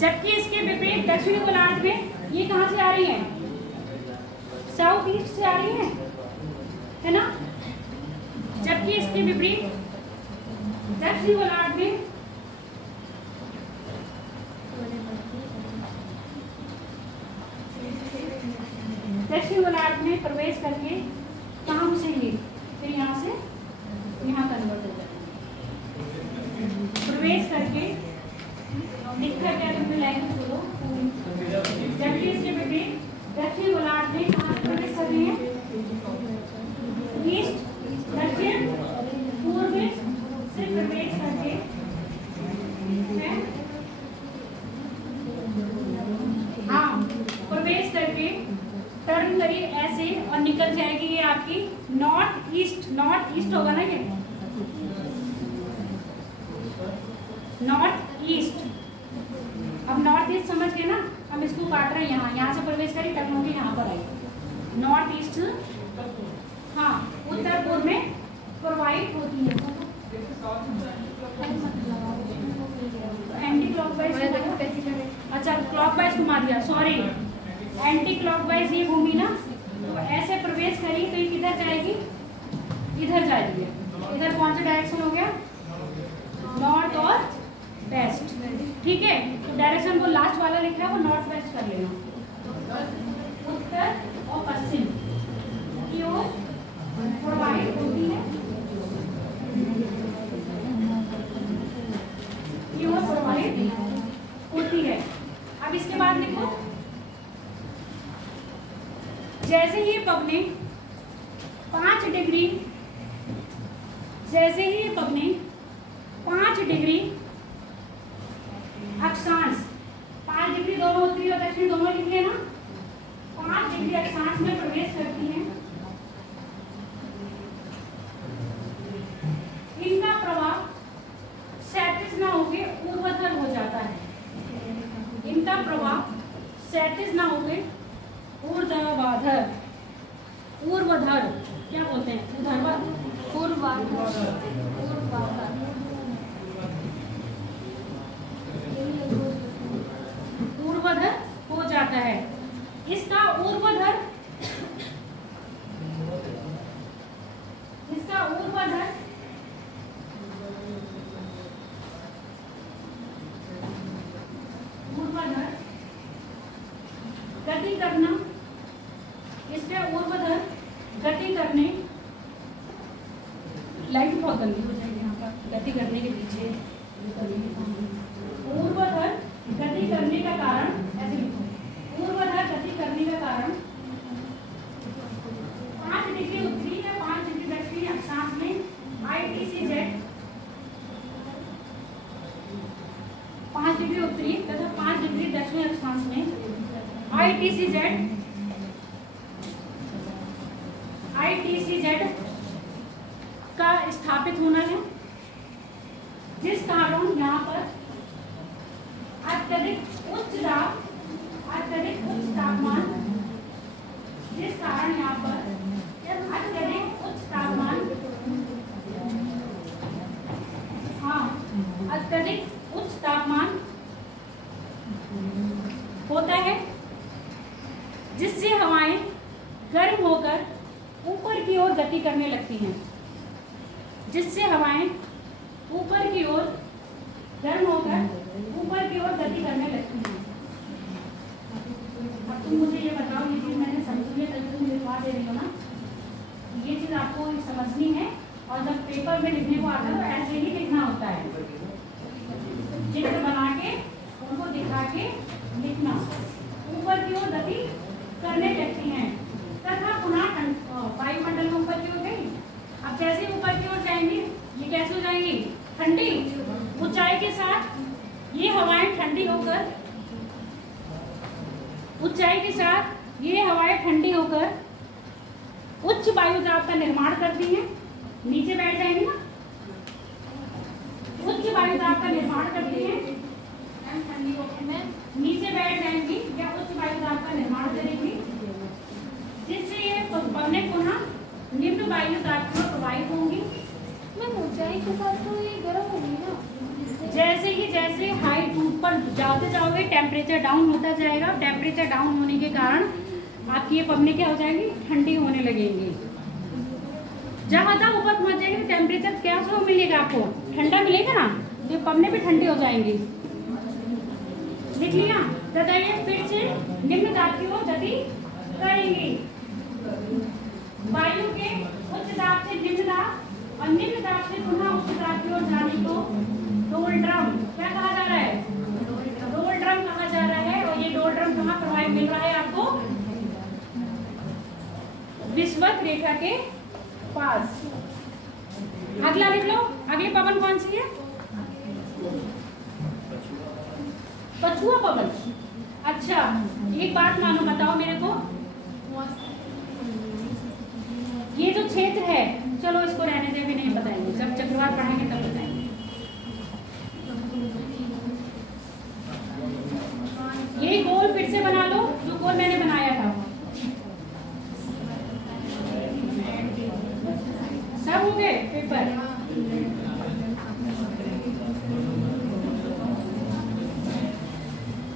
जबकि इसके विपरीत दक्षिणी गोलार्ध में ये कहाँ से आ रही है, साउथ ईस्ट से आ रही है ना। जबकि इसके विपरीत दक्षिणी गोलार्ध में दक्षिण गोलार्ध में प्रवेश करके कहाँ घुसेंगे, फिर यहाँ से यहाँ कन्वर्ट हो जाएंगे। प्रवेश करके लिखा क्या तुमने लाइन बोलो, जबकि इसके विपरीत दक्षिण गोलार्ध में कहाँ से प्रवेश कर रही है, ईस्ट दक्षिण पूर्व से प्रवेश करके हाँ प्रवेश करके टर्न करिए ऐसे और निकल जाएगी ये आपकी नॉर्थ ईस्ट। नॉर्थ ईस्ट होगा ना, ये नॉर्थ ईस्ट। अब नॉर्थ ईस्ट समझ गए ना, हम इसको काट रहे हैं, यहाँ से प्रवेश करी, टर्न होगी यहाँ पर आई नॉर्थ ईस्ट। हाँ उत्तर पूर्व में प्रवाहित होती है। एंटी क्लॉकवाइज, अच्छा क्लॉकवाइज घुमा दिया, सॉरी एंटी क्लॉकवाइज ये घूमी ना, तो ऐसे प्रवेश करी तो ये किधर जाएगी, इधर जाएगी। इधर कौन सा डायरेक्शन हो गया, नॉर्थ और वेस्ट, ठीक है। तो डायरेक्शन वो लास्ट वाला लिखा है वो नॉर्थ वेस्ट कर लेना, उत्तर और पश्चिम की ओर प्रवाहित होती है, की ओर प्रवाहित होती है। अब इसके बाद लिखो, जैसे ही पवने 5 डिग्री, जैसे ही पवने 5 डिग्री अक्षांश, 5 डिग्री दोनों उत्तरी और दक्षिण दोनों लिख लेना, 5 डिग्री अक्षांश में प्रवेश करती हैं, प्रवाह क्षैतिज ना होवे ऊर्ध्वाधर, ऊर्ध्वाधर क्या बोलते हैं, ऊर्ध्वाधर हो जाता है। इसका ऊर्ध्वाधर गति करना, इसके ऊर्ध्वाधर गति करने, लाइट बहुत गंदी हो जाएगी यहाँ पर, गति करने के पीछे ऊर्ध्वाधर गति करने का कारण, ऐसे लिखो, ऊर्ध्वाधर गति करने का कारण 5 डिग्री उत्तरी या 5 डिग्री दक्षिणी अक्षांश में ITCZ 5 डिग्री उत्तरी तथा 5 डिग्री दक्षिणी अक्षांश में ITCZ का स्थापित होना है, जिस कारण यहाँ पर अत्यधिक उच्च तापमान, जिस कारण यहाँ पर अत्यधिक उच्च तापमान, हाँ अत्यधिक उच्च तापमान होता है, जिससे हवाएं गर्म होकर ऊपर की ओर गति करने लगती हैं, जिससे हवाएं ऊपर की ओर गर्म होकर ऊपर की ओर गति करने लगती हैं। अब तुम मुझे ये बताओ, ये चीज़ मैंने समझी है तभी तुम लिखवा दे रही हो ना, ये चीज़ आपको समझनी है और जब पेपर में लिखने को आता है तो ऐसे ही लिखना होता है, चित्र बना के उनको दिखा के लिखना, ऊपर की ओर गति करने लगती हैं तथा पुनः वायुमंडल में ऊपर की ओर गई। अब जैसे ऊपर की ओर जाएंगी ये कैसे हो जाएंगी, ठंडी, ऊंचाई के साथ ये हवाएं ठंडी होकर, ऊंचाई के साथ ये हवाएं ठंडी होकर उच्च वायु दाब का निर्माण करती हैं, नीचे बैठ जाएंगी ना, उच्च वायु दाब का निर्माण करती हैं, ठंडी होकर में नीचे बैठ जाएंगी या उच्च वायु दाब का निर्माण करेंगी, जिससे ये पवनें पुनः निम्न वायु दाब में प्रवाहित होंगी। ऊंचाई के साथ तो ये गर्म होगी ना, जैसे हाइट ऊपर जाते जाओगे टेम्परेचर डाउन होता जाएगा, टेम्परेचर डाउन होने के कारण आपकी ये पवनें क्या हो जाएंगी, ठंडी होने लगेंगी। जहाँ तक ऊपर पहुँच जाएंगे तो टेम्परेचर क्या मिलेगा, आपको ठंडा मिलेगा ना, तो ये पवनें भी ठंडी हो जाएंगी। लिख लिया, तथा ये फिर से निम्न दाब की ओर गति करेंगी। वायु के उच्च दाब से निम्न दाब और निम्न दाब से पुनः उच्च दाब की ओर जाने को डोलड्रम क्या कहा जा रहा है, डोलड्रम कहा जा रहा है। और ये डोलड्रम कहाँ प्रवाहित मिल रहा है आपको, विषुवत रेखा के पास। अगला लिख लो, अगली पवन कौन सी है, पछुआ पवन। अच्छा एक बात मानो, बताओ मेरे को, ये जो क्षेत्र है, चलो इसको रहने दे, भी नहीं बताएंगे, जब चक्रवात पढ़ाएंगे तब बताएंगे। ये गोल फिर से बना लो जो गोल मैंने बनाया था, सब हो गए पेपर।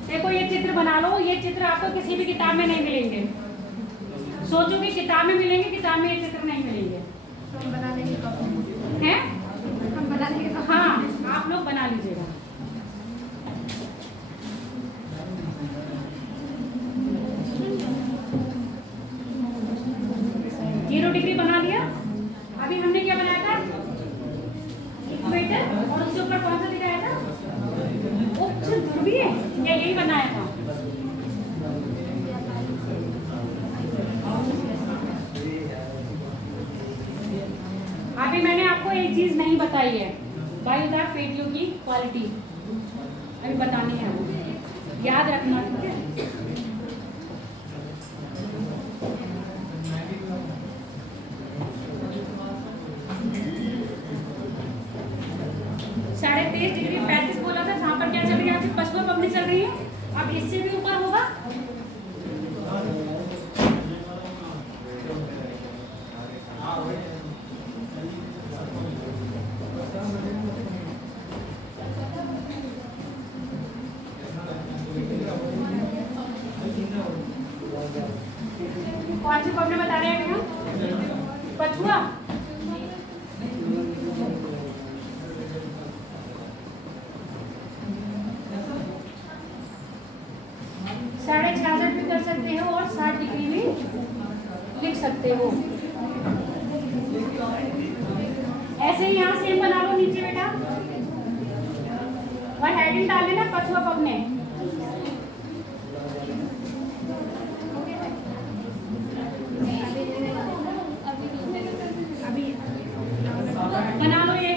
देखो ये चित्र बना लो, ये चित्र आपको किसी भी किताब में नहीं मिलेंगे, सोचो कि किताब में मिलेंगे, किताब में ये चित्र नहीं मिलेंगे। तो हम बना लेंगे, हैं हम बना लेंगे। हाँ आप लोग बना लीजिएगा। 0 डिग्री बना लिया। अभी हमने क्या बनाया था, इक्वेटर, और उसके ऊपर कौन सा दिखाया था, उच्च ध्रुवीय, या यही बनाया था। अभी मैंने आपको एक चीज नहीं बताई है, वायुदाब पेटियों की क्वालिटी अभी बतानी है, याद रखना, ठीक है। डिग्री 35 बोला था, जहाँ पर क्या चल रही है, आपकी पछुआ पवनी चल रही है, अब इससे भी ऊपर होगा। कौन सी पबने बता रहे हैं भैया? पछुआ। $66 भी कर सकते हो और 60 डिग्री भी लिख सकते हो। ऐसे ही यहाँ सेम बना लो नीचे बेटा, और हेडिंग डाल लेना पछुआ पबने। बना लो ये,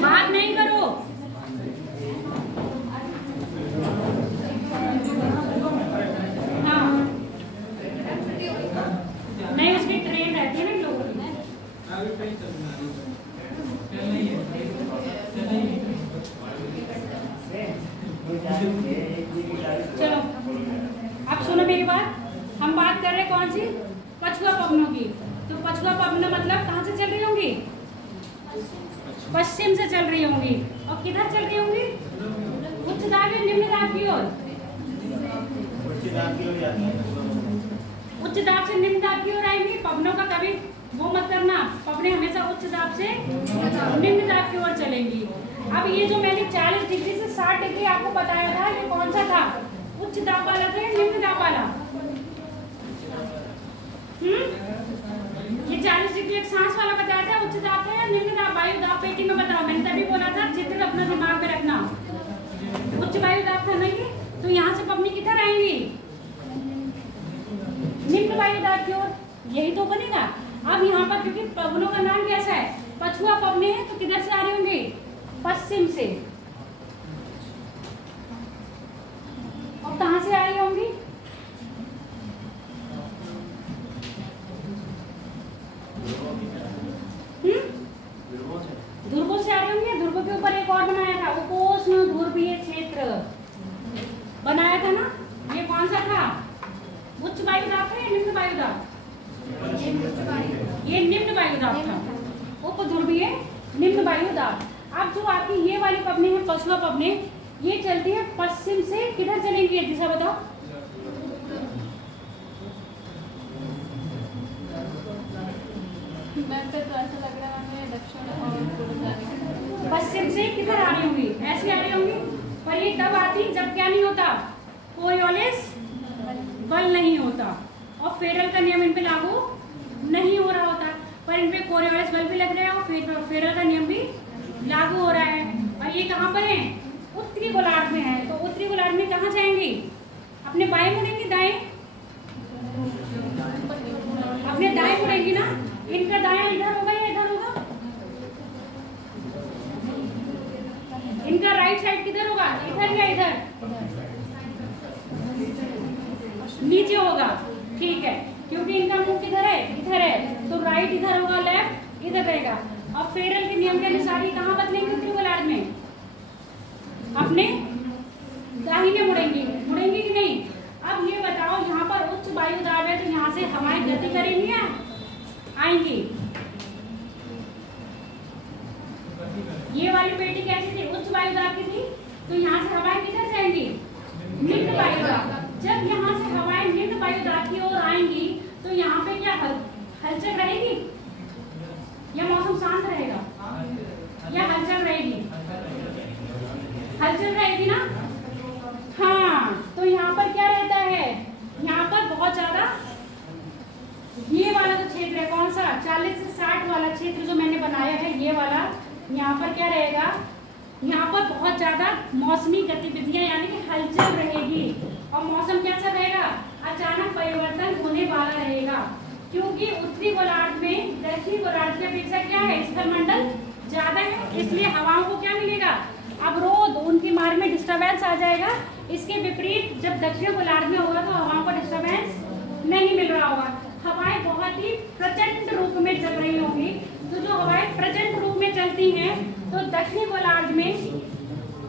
बात नहीं करो। हाँ नहीं, उसकी ट्रेन रहती है ना लोगों की। चलो अब सुनो मेरी बात, हम बात कर रहे हैं कौन सी? पछुआ पवनों की। तो पछुआ पवन मतलब कहाँ से चल रही होंगी? पश्चिम से चल रही होंगी। और किधर चल रही होंगी? उच्च दाब या निम्न दाब की ओर? उच्च दाब से निम्न दाब की ओर आएंगी। पवनों का कभी वो मत करना, पवने हमेशा उच्च दाब से निम्न दाब की ओर चलेंगी। अब ये जो मैंने 40 डिग्री से 60 डिग्री आपको बताया था, ये कौन सा था? उच्च दाब वाला था या निम्न दाब वाला? ये 40 डिग्री एक सांस वाला बताया था, उच्च दाब था या निम्न दाब? वायु दाब पेटी में बताओ। मैंने तभी बोला था चित्र अपना दिमाग में रखना। उच्च वायु दाब था नहीं, तो यहाँ से पवनी किधर आएंगी? निम्न वायु दाब की ओर। यही तो बनेगा। अब यहाँ पर क्योंकि पवनों का नाम कैसा है? पछुआ पवने है, तो किधर से आ रही होंगी? पश्चिम से। और कहाँ से आ रही होंगी? ध्रुवों से आ रही होंगी। ध्रुव के ऊपर एक और बनाया था, उपोष्ण ध्रुवीय क्षेत्र बनाया था ना। ये कौन सा था? उच्च वायु दाब था या निम्न वायु दाब? ये निम्न वायु दाब था, उप ध्रुवीय निम्न वायु दाब। अब जो आपकी ये वाली पवने है, पछुआ पवने, ये चलती है पश्चिम से। किधर चलेंगी ये दिशा बताओ? तो ऐसा लग रहा है दक्षिण और पूर्व जाने की। पश्चिम से किधर आ रही होंगी? ऐसे आ रही होंगी। पर ये तब आती जब क्या नहीं होता? कोरियोलिस बल नहीं होता और फेरल का नियम इन पे लागू नहीं हो रहा होता। पर इन पे कोरियोलिस बल भी लग रहा है और फेरल का नियम भी लागू हो रहा है। और ये कहाँ पर है? उत्तरी गोलार्ध में है। तो उत्तरी गोलार्ध में कहाँ जाएंगी? अपने बाएं मुड़ेंगी, दाएं? अपने दाएं मुड़ेंगी ना। इनका दाएं इधर होगा या इधर होगा? इनका राइट साइड किधर होगा? इधर या इधर? नीचे होगा। ठीक है, क्योंकि इनका मुंह किधर है? इधर है। तो राइट इधर होगा, लेफ्ट इधर रहेगा। और फेरल के नियम के अनुसार ये कहाँ बदलेंगे? उत्तरी गोलार्ध में अपने दाहिने मुड़ेंगी। मुड़ेंगी कि नहीं? अब ये बताओ, यहाँ पर उच्च वायु दाब है, तो यहाँ से हवाएं गति करेंगी या आएंगी? ये वाली पेटी कैसी थी? उच्च वायु दाब की थी, तो यहाँ से हवाएं किधर जाएंगी? निम्न वायु दाब। जब यहाँ से हवाएं निम्न वायु दाब की ओर आएंगी, तो यहाँ पे क्या हलचल रहेगी या मौसम शांत रहेगा? या हलचल रहेगी? हलचल रहेगी ना। हाँ, तो यहाँ पर क्या रहता है? यहाँ पर बहुत ज्यादा ये वाला जो क्षेत्र है, कौन सा? 40 से 60 वाला क्षेत्र जो मैंने बनाया है, ये वाला, यहाँ पर क्या रहेगा? यहाँ पर बहुत ज्यादा मौसमी गतिविधियां यानी कि हलचल रहेगी। और मौसम कैसा रहेगा? अचानक परिवर्तन होने वाला रहेगा, क्योंकि उत्तरी गोलार्ध में दक्षिणी गोलार्ध की अपेक्षा क्या है? स्थलमंडल ज्यादा है, इसलिए हवाओं को क्या मिलेगा? अवरोध, उनके मार्ग में डिस्टरबेंस आ जाएगा। इसके विपरीत जब दक्षिण गोलार्ध में होगा तो हवाओं को डिस्टरबेंस नहीं मिल रहा होगा। हवाएं बहुत ही प्रचंड रूप में चल रही होंगी। तो जो हवाएं प्रचंड रूप में चलती हैं, तो दक्षिणी गोलार्ध में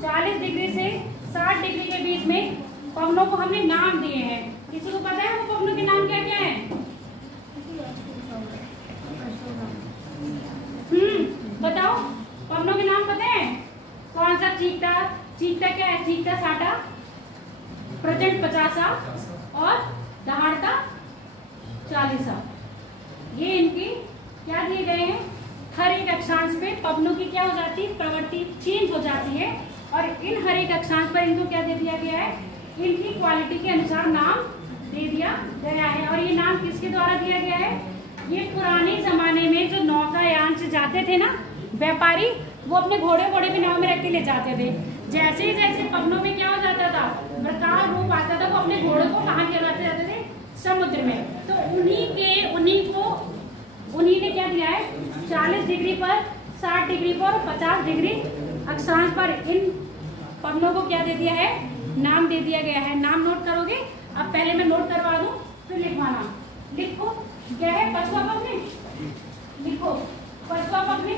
40 डिग्री से 60 डिग्री के बीच में पवनों को हमने नाम दिए हैं। किसी को पता है वो पवनों के नाम क्या क्या है? बताओ, पवनों के नाम पता है? कौन सा? चीकटा। चीकटा क्या है? चीकटा 60, प्रचंड 50 और दहाड़ता 40। ये इनकी क्या दिए गए हैं? हर एक अक्षांश पे पवनों की क्या हो जाती है? प्रवृत्ति चेंज हो जाती है। और इन हर एक अक्षांश पर इनको क्या दे दिया गया है? इनकी क्वालिटी के अनुसार नाम दे दिया गया है। और ये नाम किसके द्वारा दिया गया है? ये पुराने जमाने में जो नौकायान से जाते थे ना व्यापारी, वो अपने घोड़े भी नाव में रख के ले जाते थे। जैसे जैसे पवनों में क्या हो जाता था? प्रकार रूप आता था, वो अपने घोड़े को कहाँ ले जाते थे? समुद्र में। तो उन्हीं ने क्या दिया है? 40 डिग्री पर, 60 डिग्री पर और 50 डिग्री अक्षांश पर इन पवनों को क्या दे दिया है? नाम दे दिया गया है। नाम नोट करोगे? अब पहले मैं नोट करवा दूं, फिर लिखवाना। लिखो, क्या है? पछुआ पवनी। लिखो, पछुआ पवनी,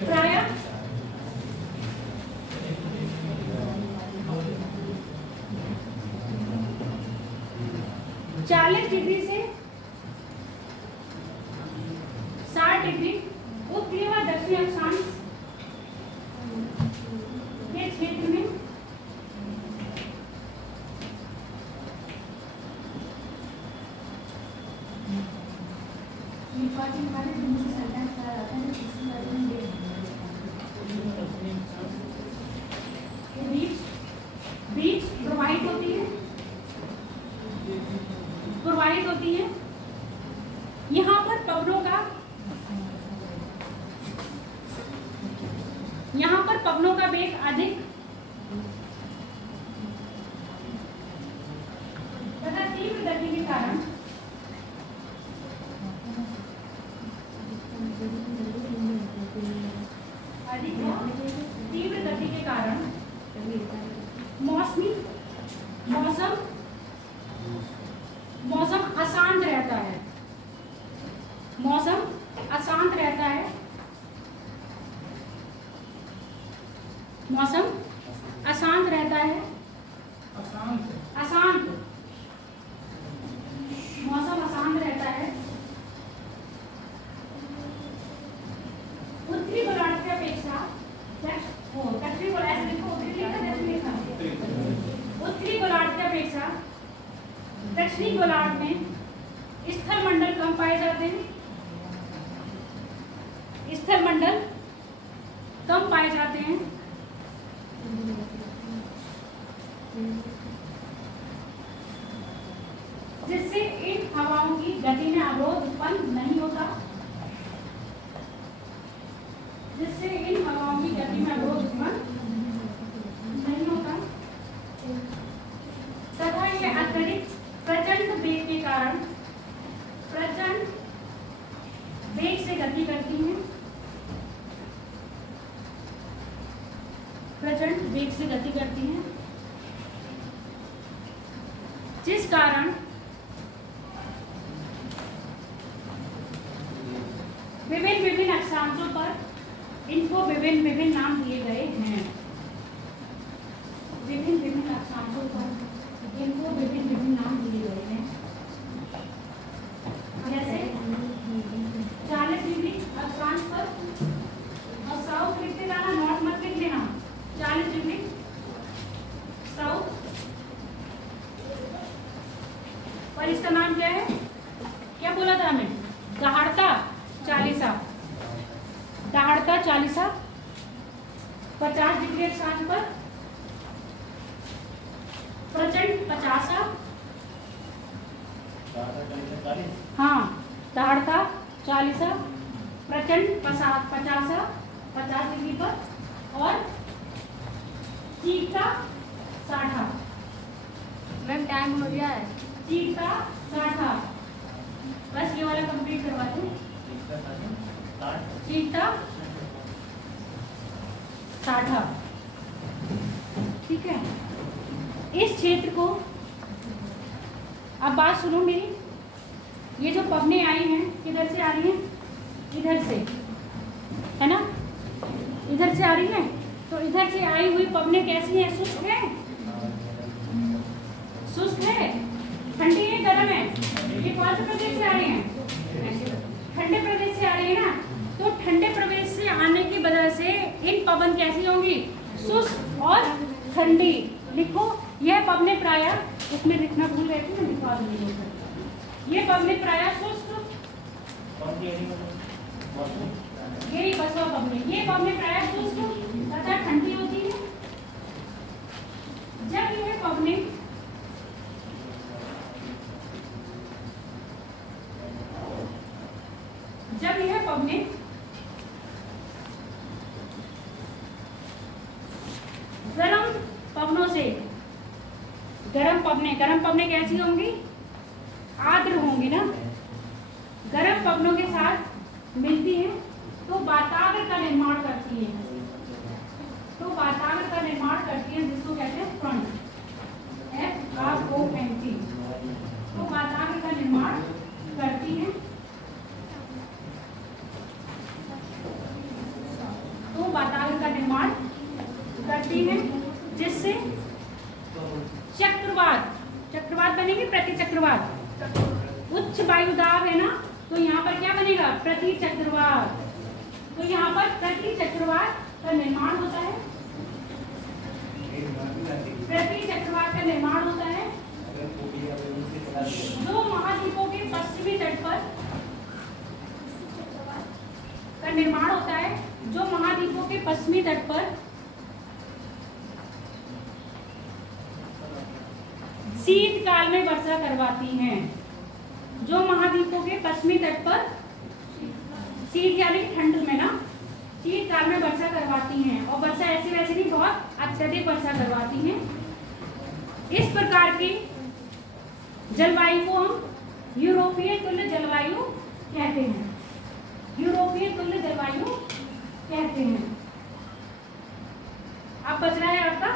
प्राय 40 डिग्री से 60 डिग्री उत्तरी व दक्षिणी अक्षांश के क्षेत्र में बीच प्रवाहित होती है। यहाँ पर पवनों का वेग अधिक तथा तीव्र गति के कारण मौसम अशांत रहता है। मौसम अशांत रहता है। मौसम अशांत रहता है। अशांत मौसम अशांत रहता है। उत्तरी गोलार्ध की अपेक्षा दक्षिणी गोलार्ध, ऐसे देखो, उत्तरी लिखा, दक्षिणी लिखा। उत्तरी गोलार्ध की अपेक्षा दक्षिणी गोलार्ध में स्थल मंडल कम पाए जाते हैं। स्थल मंडल कम पाए जाते हैं, जिससे इन हवाओं की गति में अवरोध उत्पन्न नहीं होता। जिससे इन हवाओं की गति में अवरोध उत्पन्न नहीं होता तथा यह अत्यधिक प्रचंड वेग के कारण प्रचंड वेग से गति करती हैं। प्रचंड वेग से गति करती हैं, जिस कारण विभिन्न अक्षांशों पर इनको विभिन्न नाम दिए गए हैं। विभिन्न अक्षांशों पर इनको विभिन्न नाम दिए गए हैं। जैसे 40 डिग्री अक्षांश पर, और साउथ लिखते जाना, नॉर्थ मत लिख लेना। 40 डिग्री साउथ पर इसका नाम क्या है? क्या बोला था हमें? दहाड़ता 40। दहाड़ता 40। 50 डिग्री अक्षांश पर प्रचंड 50। हाँ, दहाड़ता 40, प्रचंड 50 डिग्री पर, और चीकता 60। मैम टाइम हो गया है। चीकता 60। बस ये वाला कंप्लीट करवा दूं। चीकता 60। ठीक है। इस क्षेत्र को, अब बात सुनो मेरी, ये जो पवनें आई हैं किधर से आ रही हैं? इधर से, है ना, इधर से आ रही हैं। तो इधर से आई हुई पवनें कैसी हैं? शुष्क है, शुष्क है, ठंडी है, गर्म है? ये कौन से प्रदेश से आ रही हैं? ठंडे प्रदेश से आ रही है ना। तो ठंडे प्रदेश से आने की वजह से इन पवन कैसी होंगी? शुष्क और ठंडी। लिखो, यह पवनें प्रायः, इसमें लिखना भूल गए थे, मैं लिखवा दूंगी। ये पवनें प्रायः शुष्क, यही बसवा पवनें, ये पवनें प्रायः शुष्क तथा ठंडी होती है। जब यह पवनें गरम पवनों से, गरम पवनें कैसी होंगी? आर्द्र होंगी ना। गरम पवनों के साथ मिलती हैं तो वातावरण का निर्माण करती है, तो वातावरण का निर्माण करती है, जिसको कहते हैं फ्रंट, FRONT। तो वातावरण का निर्माण करती है, तो वातावरण का निर्माण करती है, जिससे चक्रवात बनेगी, प्रति चक्रवात। उच्च वायु दाब है ना, तो यहाँ पर क्या बनेगा? प्रति चक्रवात। तो यहाँ पर प्रति चक्रवात का निर्माण होता है, प्रति चक्रवात का निर्माण होता है, जो महाद्वीपों के पश्चिमी तट पर का निर्माण होता है, जो महाद्वीपों के पश्चिमी तट पर शीतकाल में वर्षा करवाती हैं। जो महाद्वीपों के पश्चिमी तट पर, शीत यानी ठंड में ना, शीतकाल में वर्षा करवाती हैं। और वर्षा ऐसी वैसी नहीं, बहुत अत्यधिक वर्षा करवाती हैं। इस प्रकार की जलवायु को हम यूरोपीय तुल्य जलवायु कहते हैं, यूरोपीय तुल्य जलवायु कहते हैं। अब बच रहा है आपका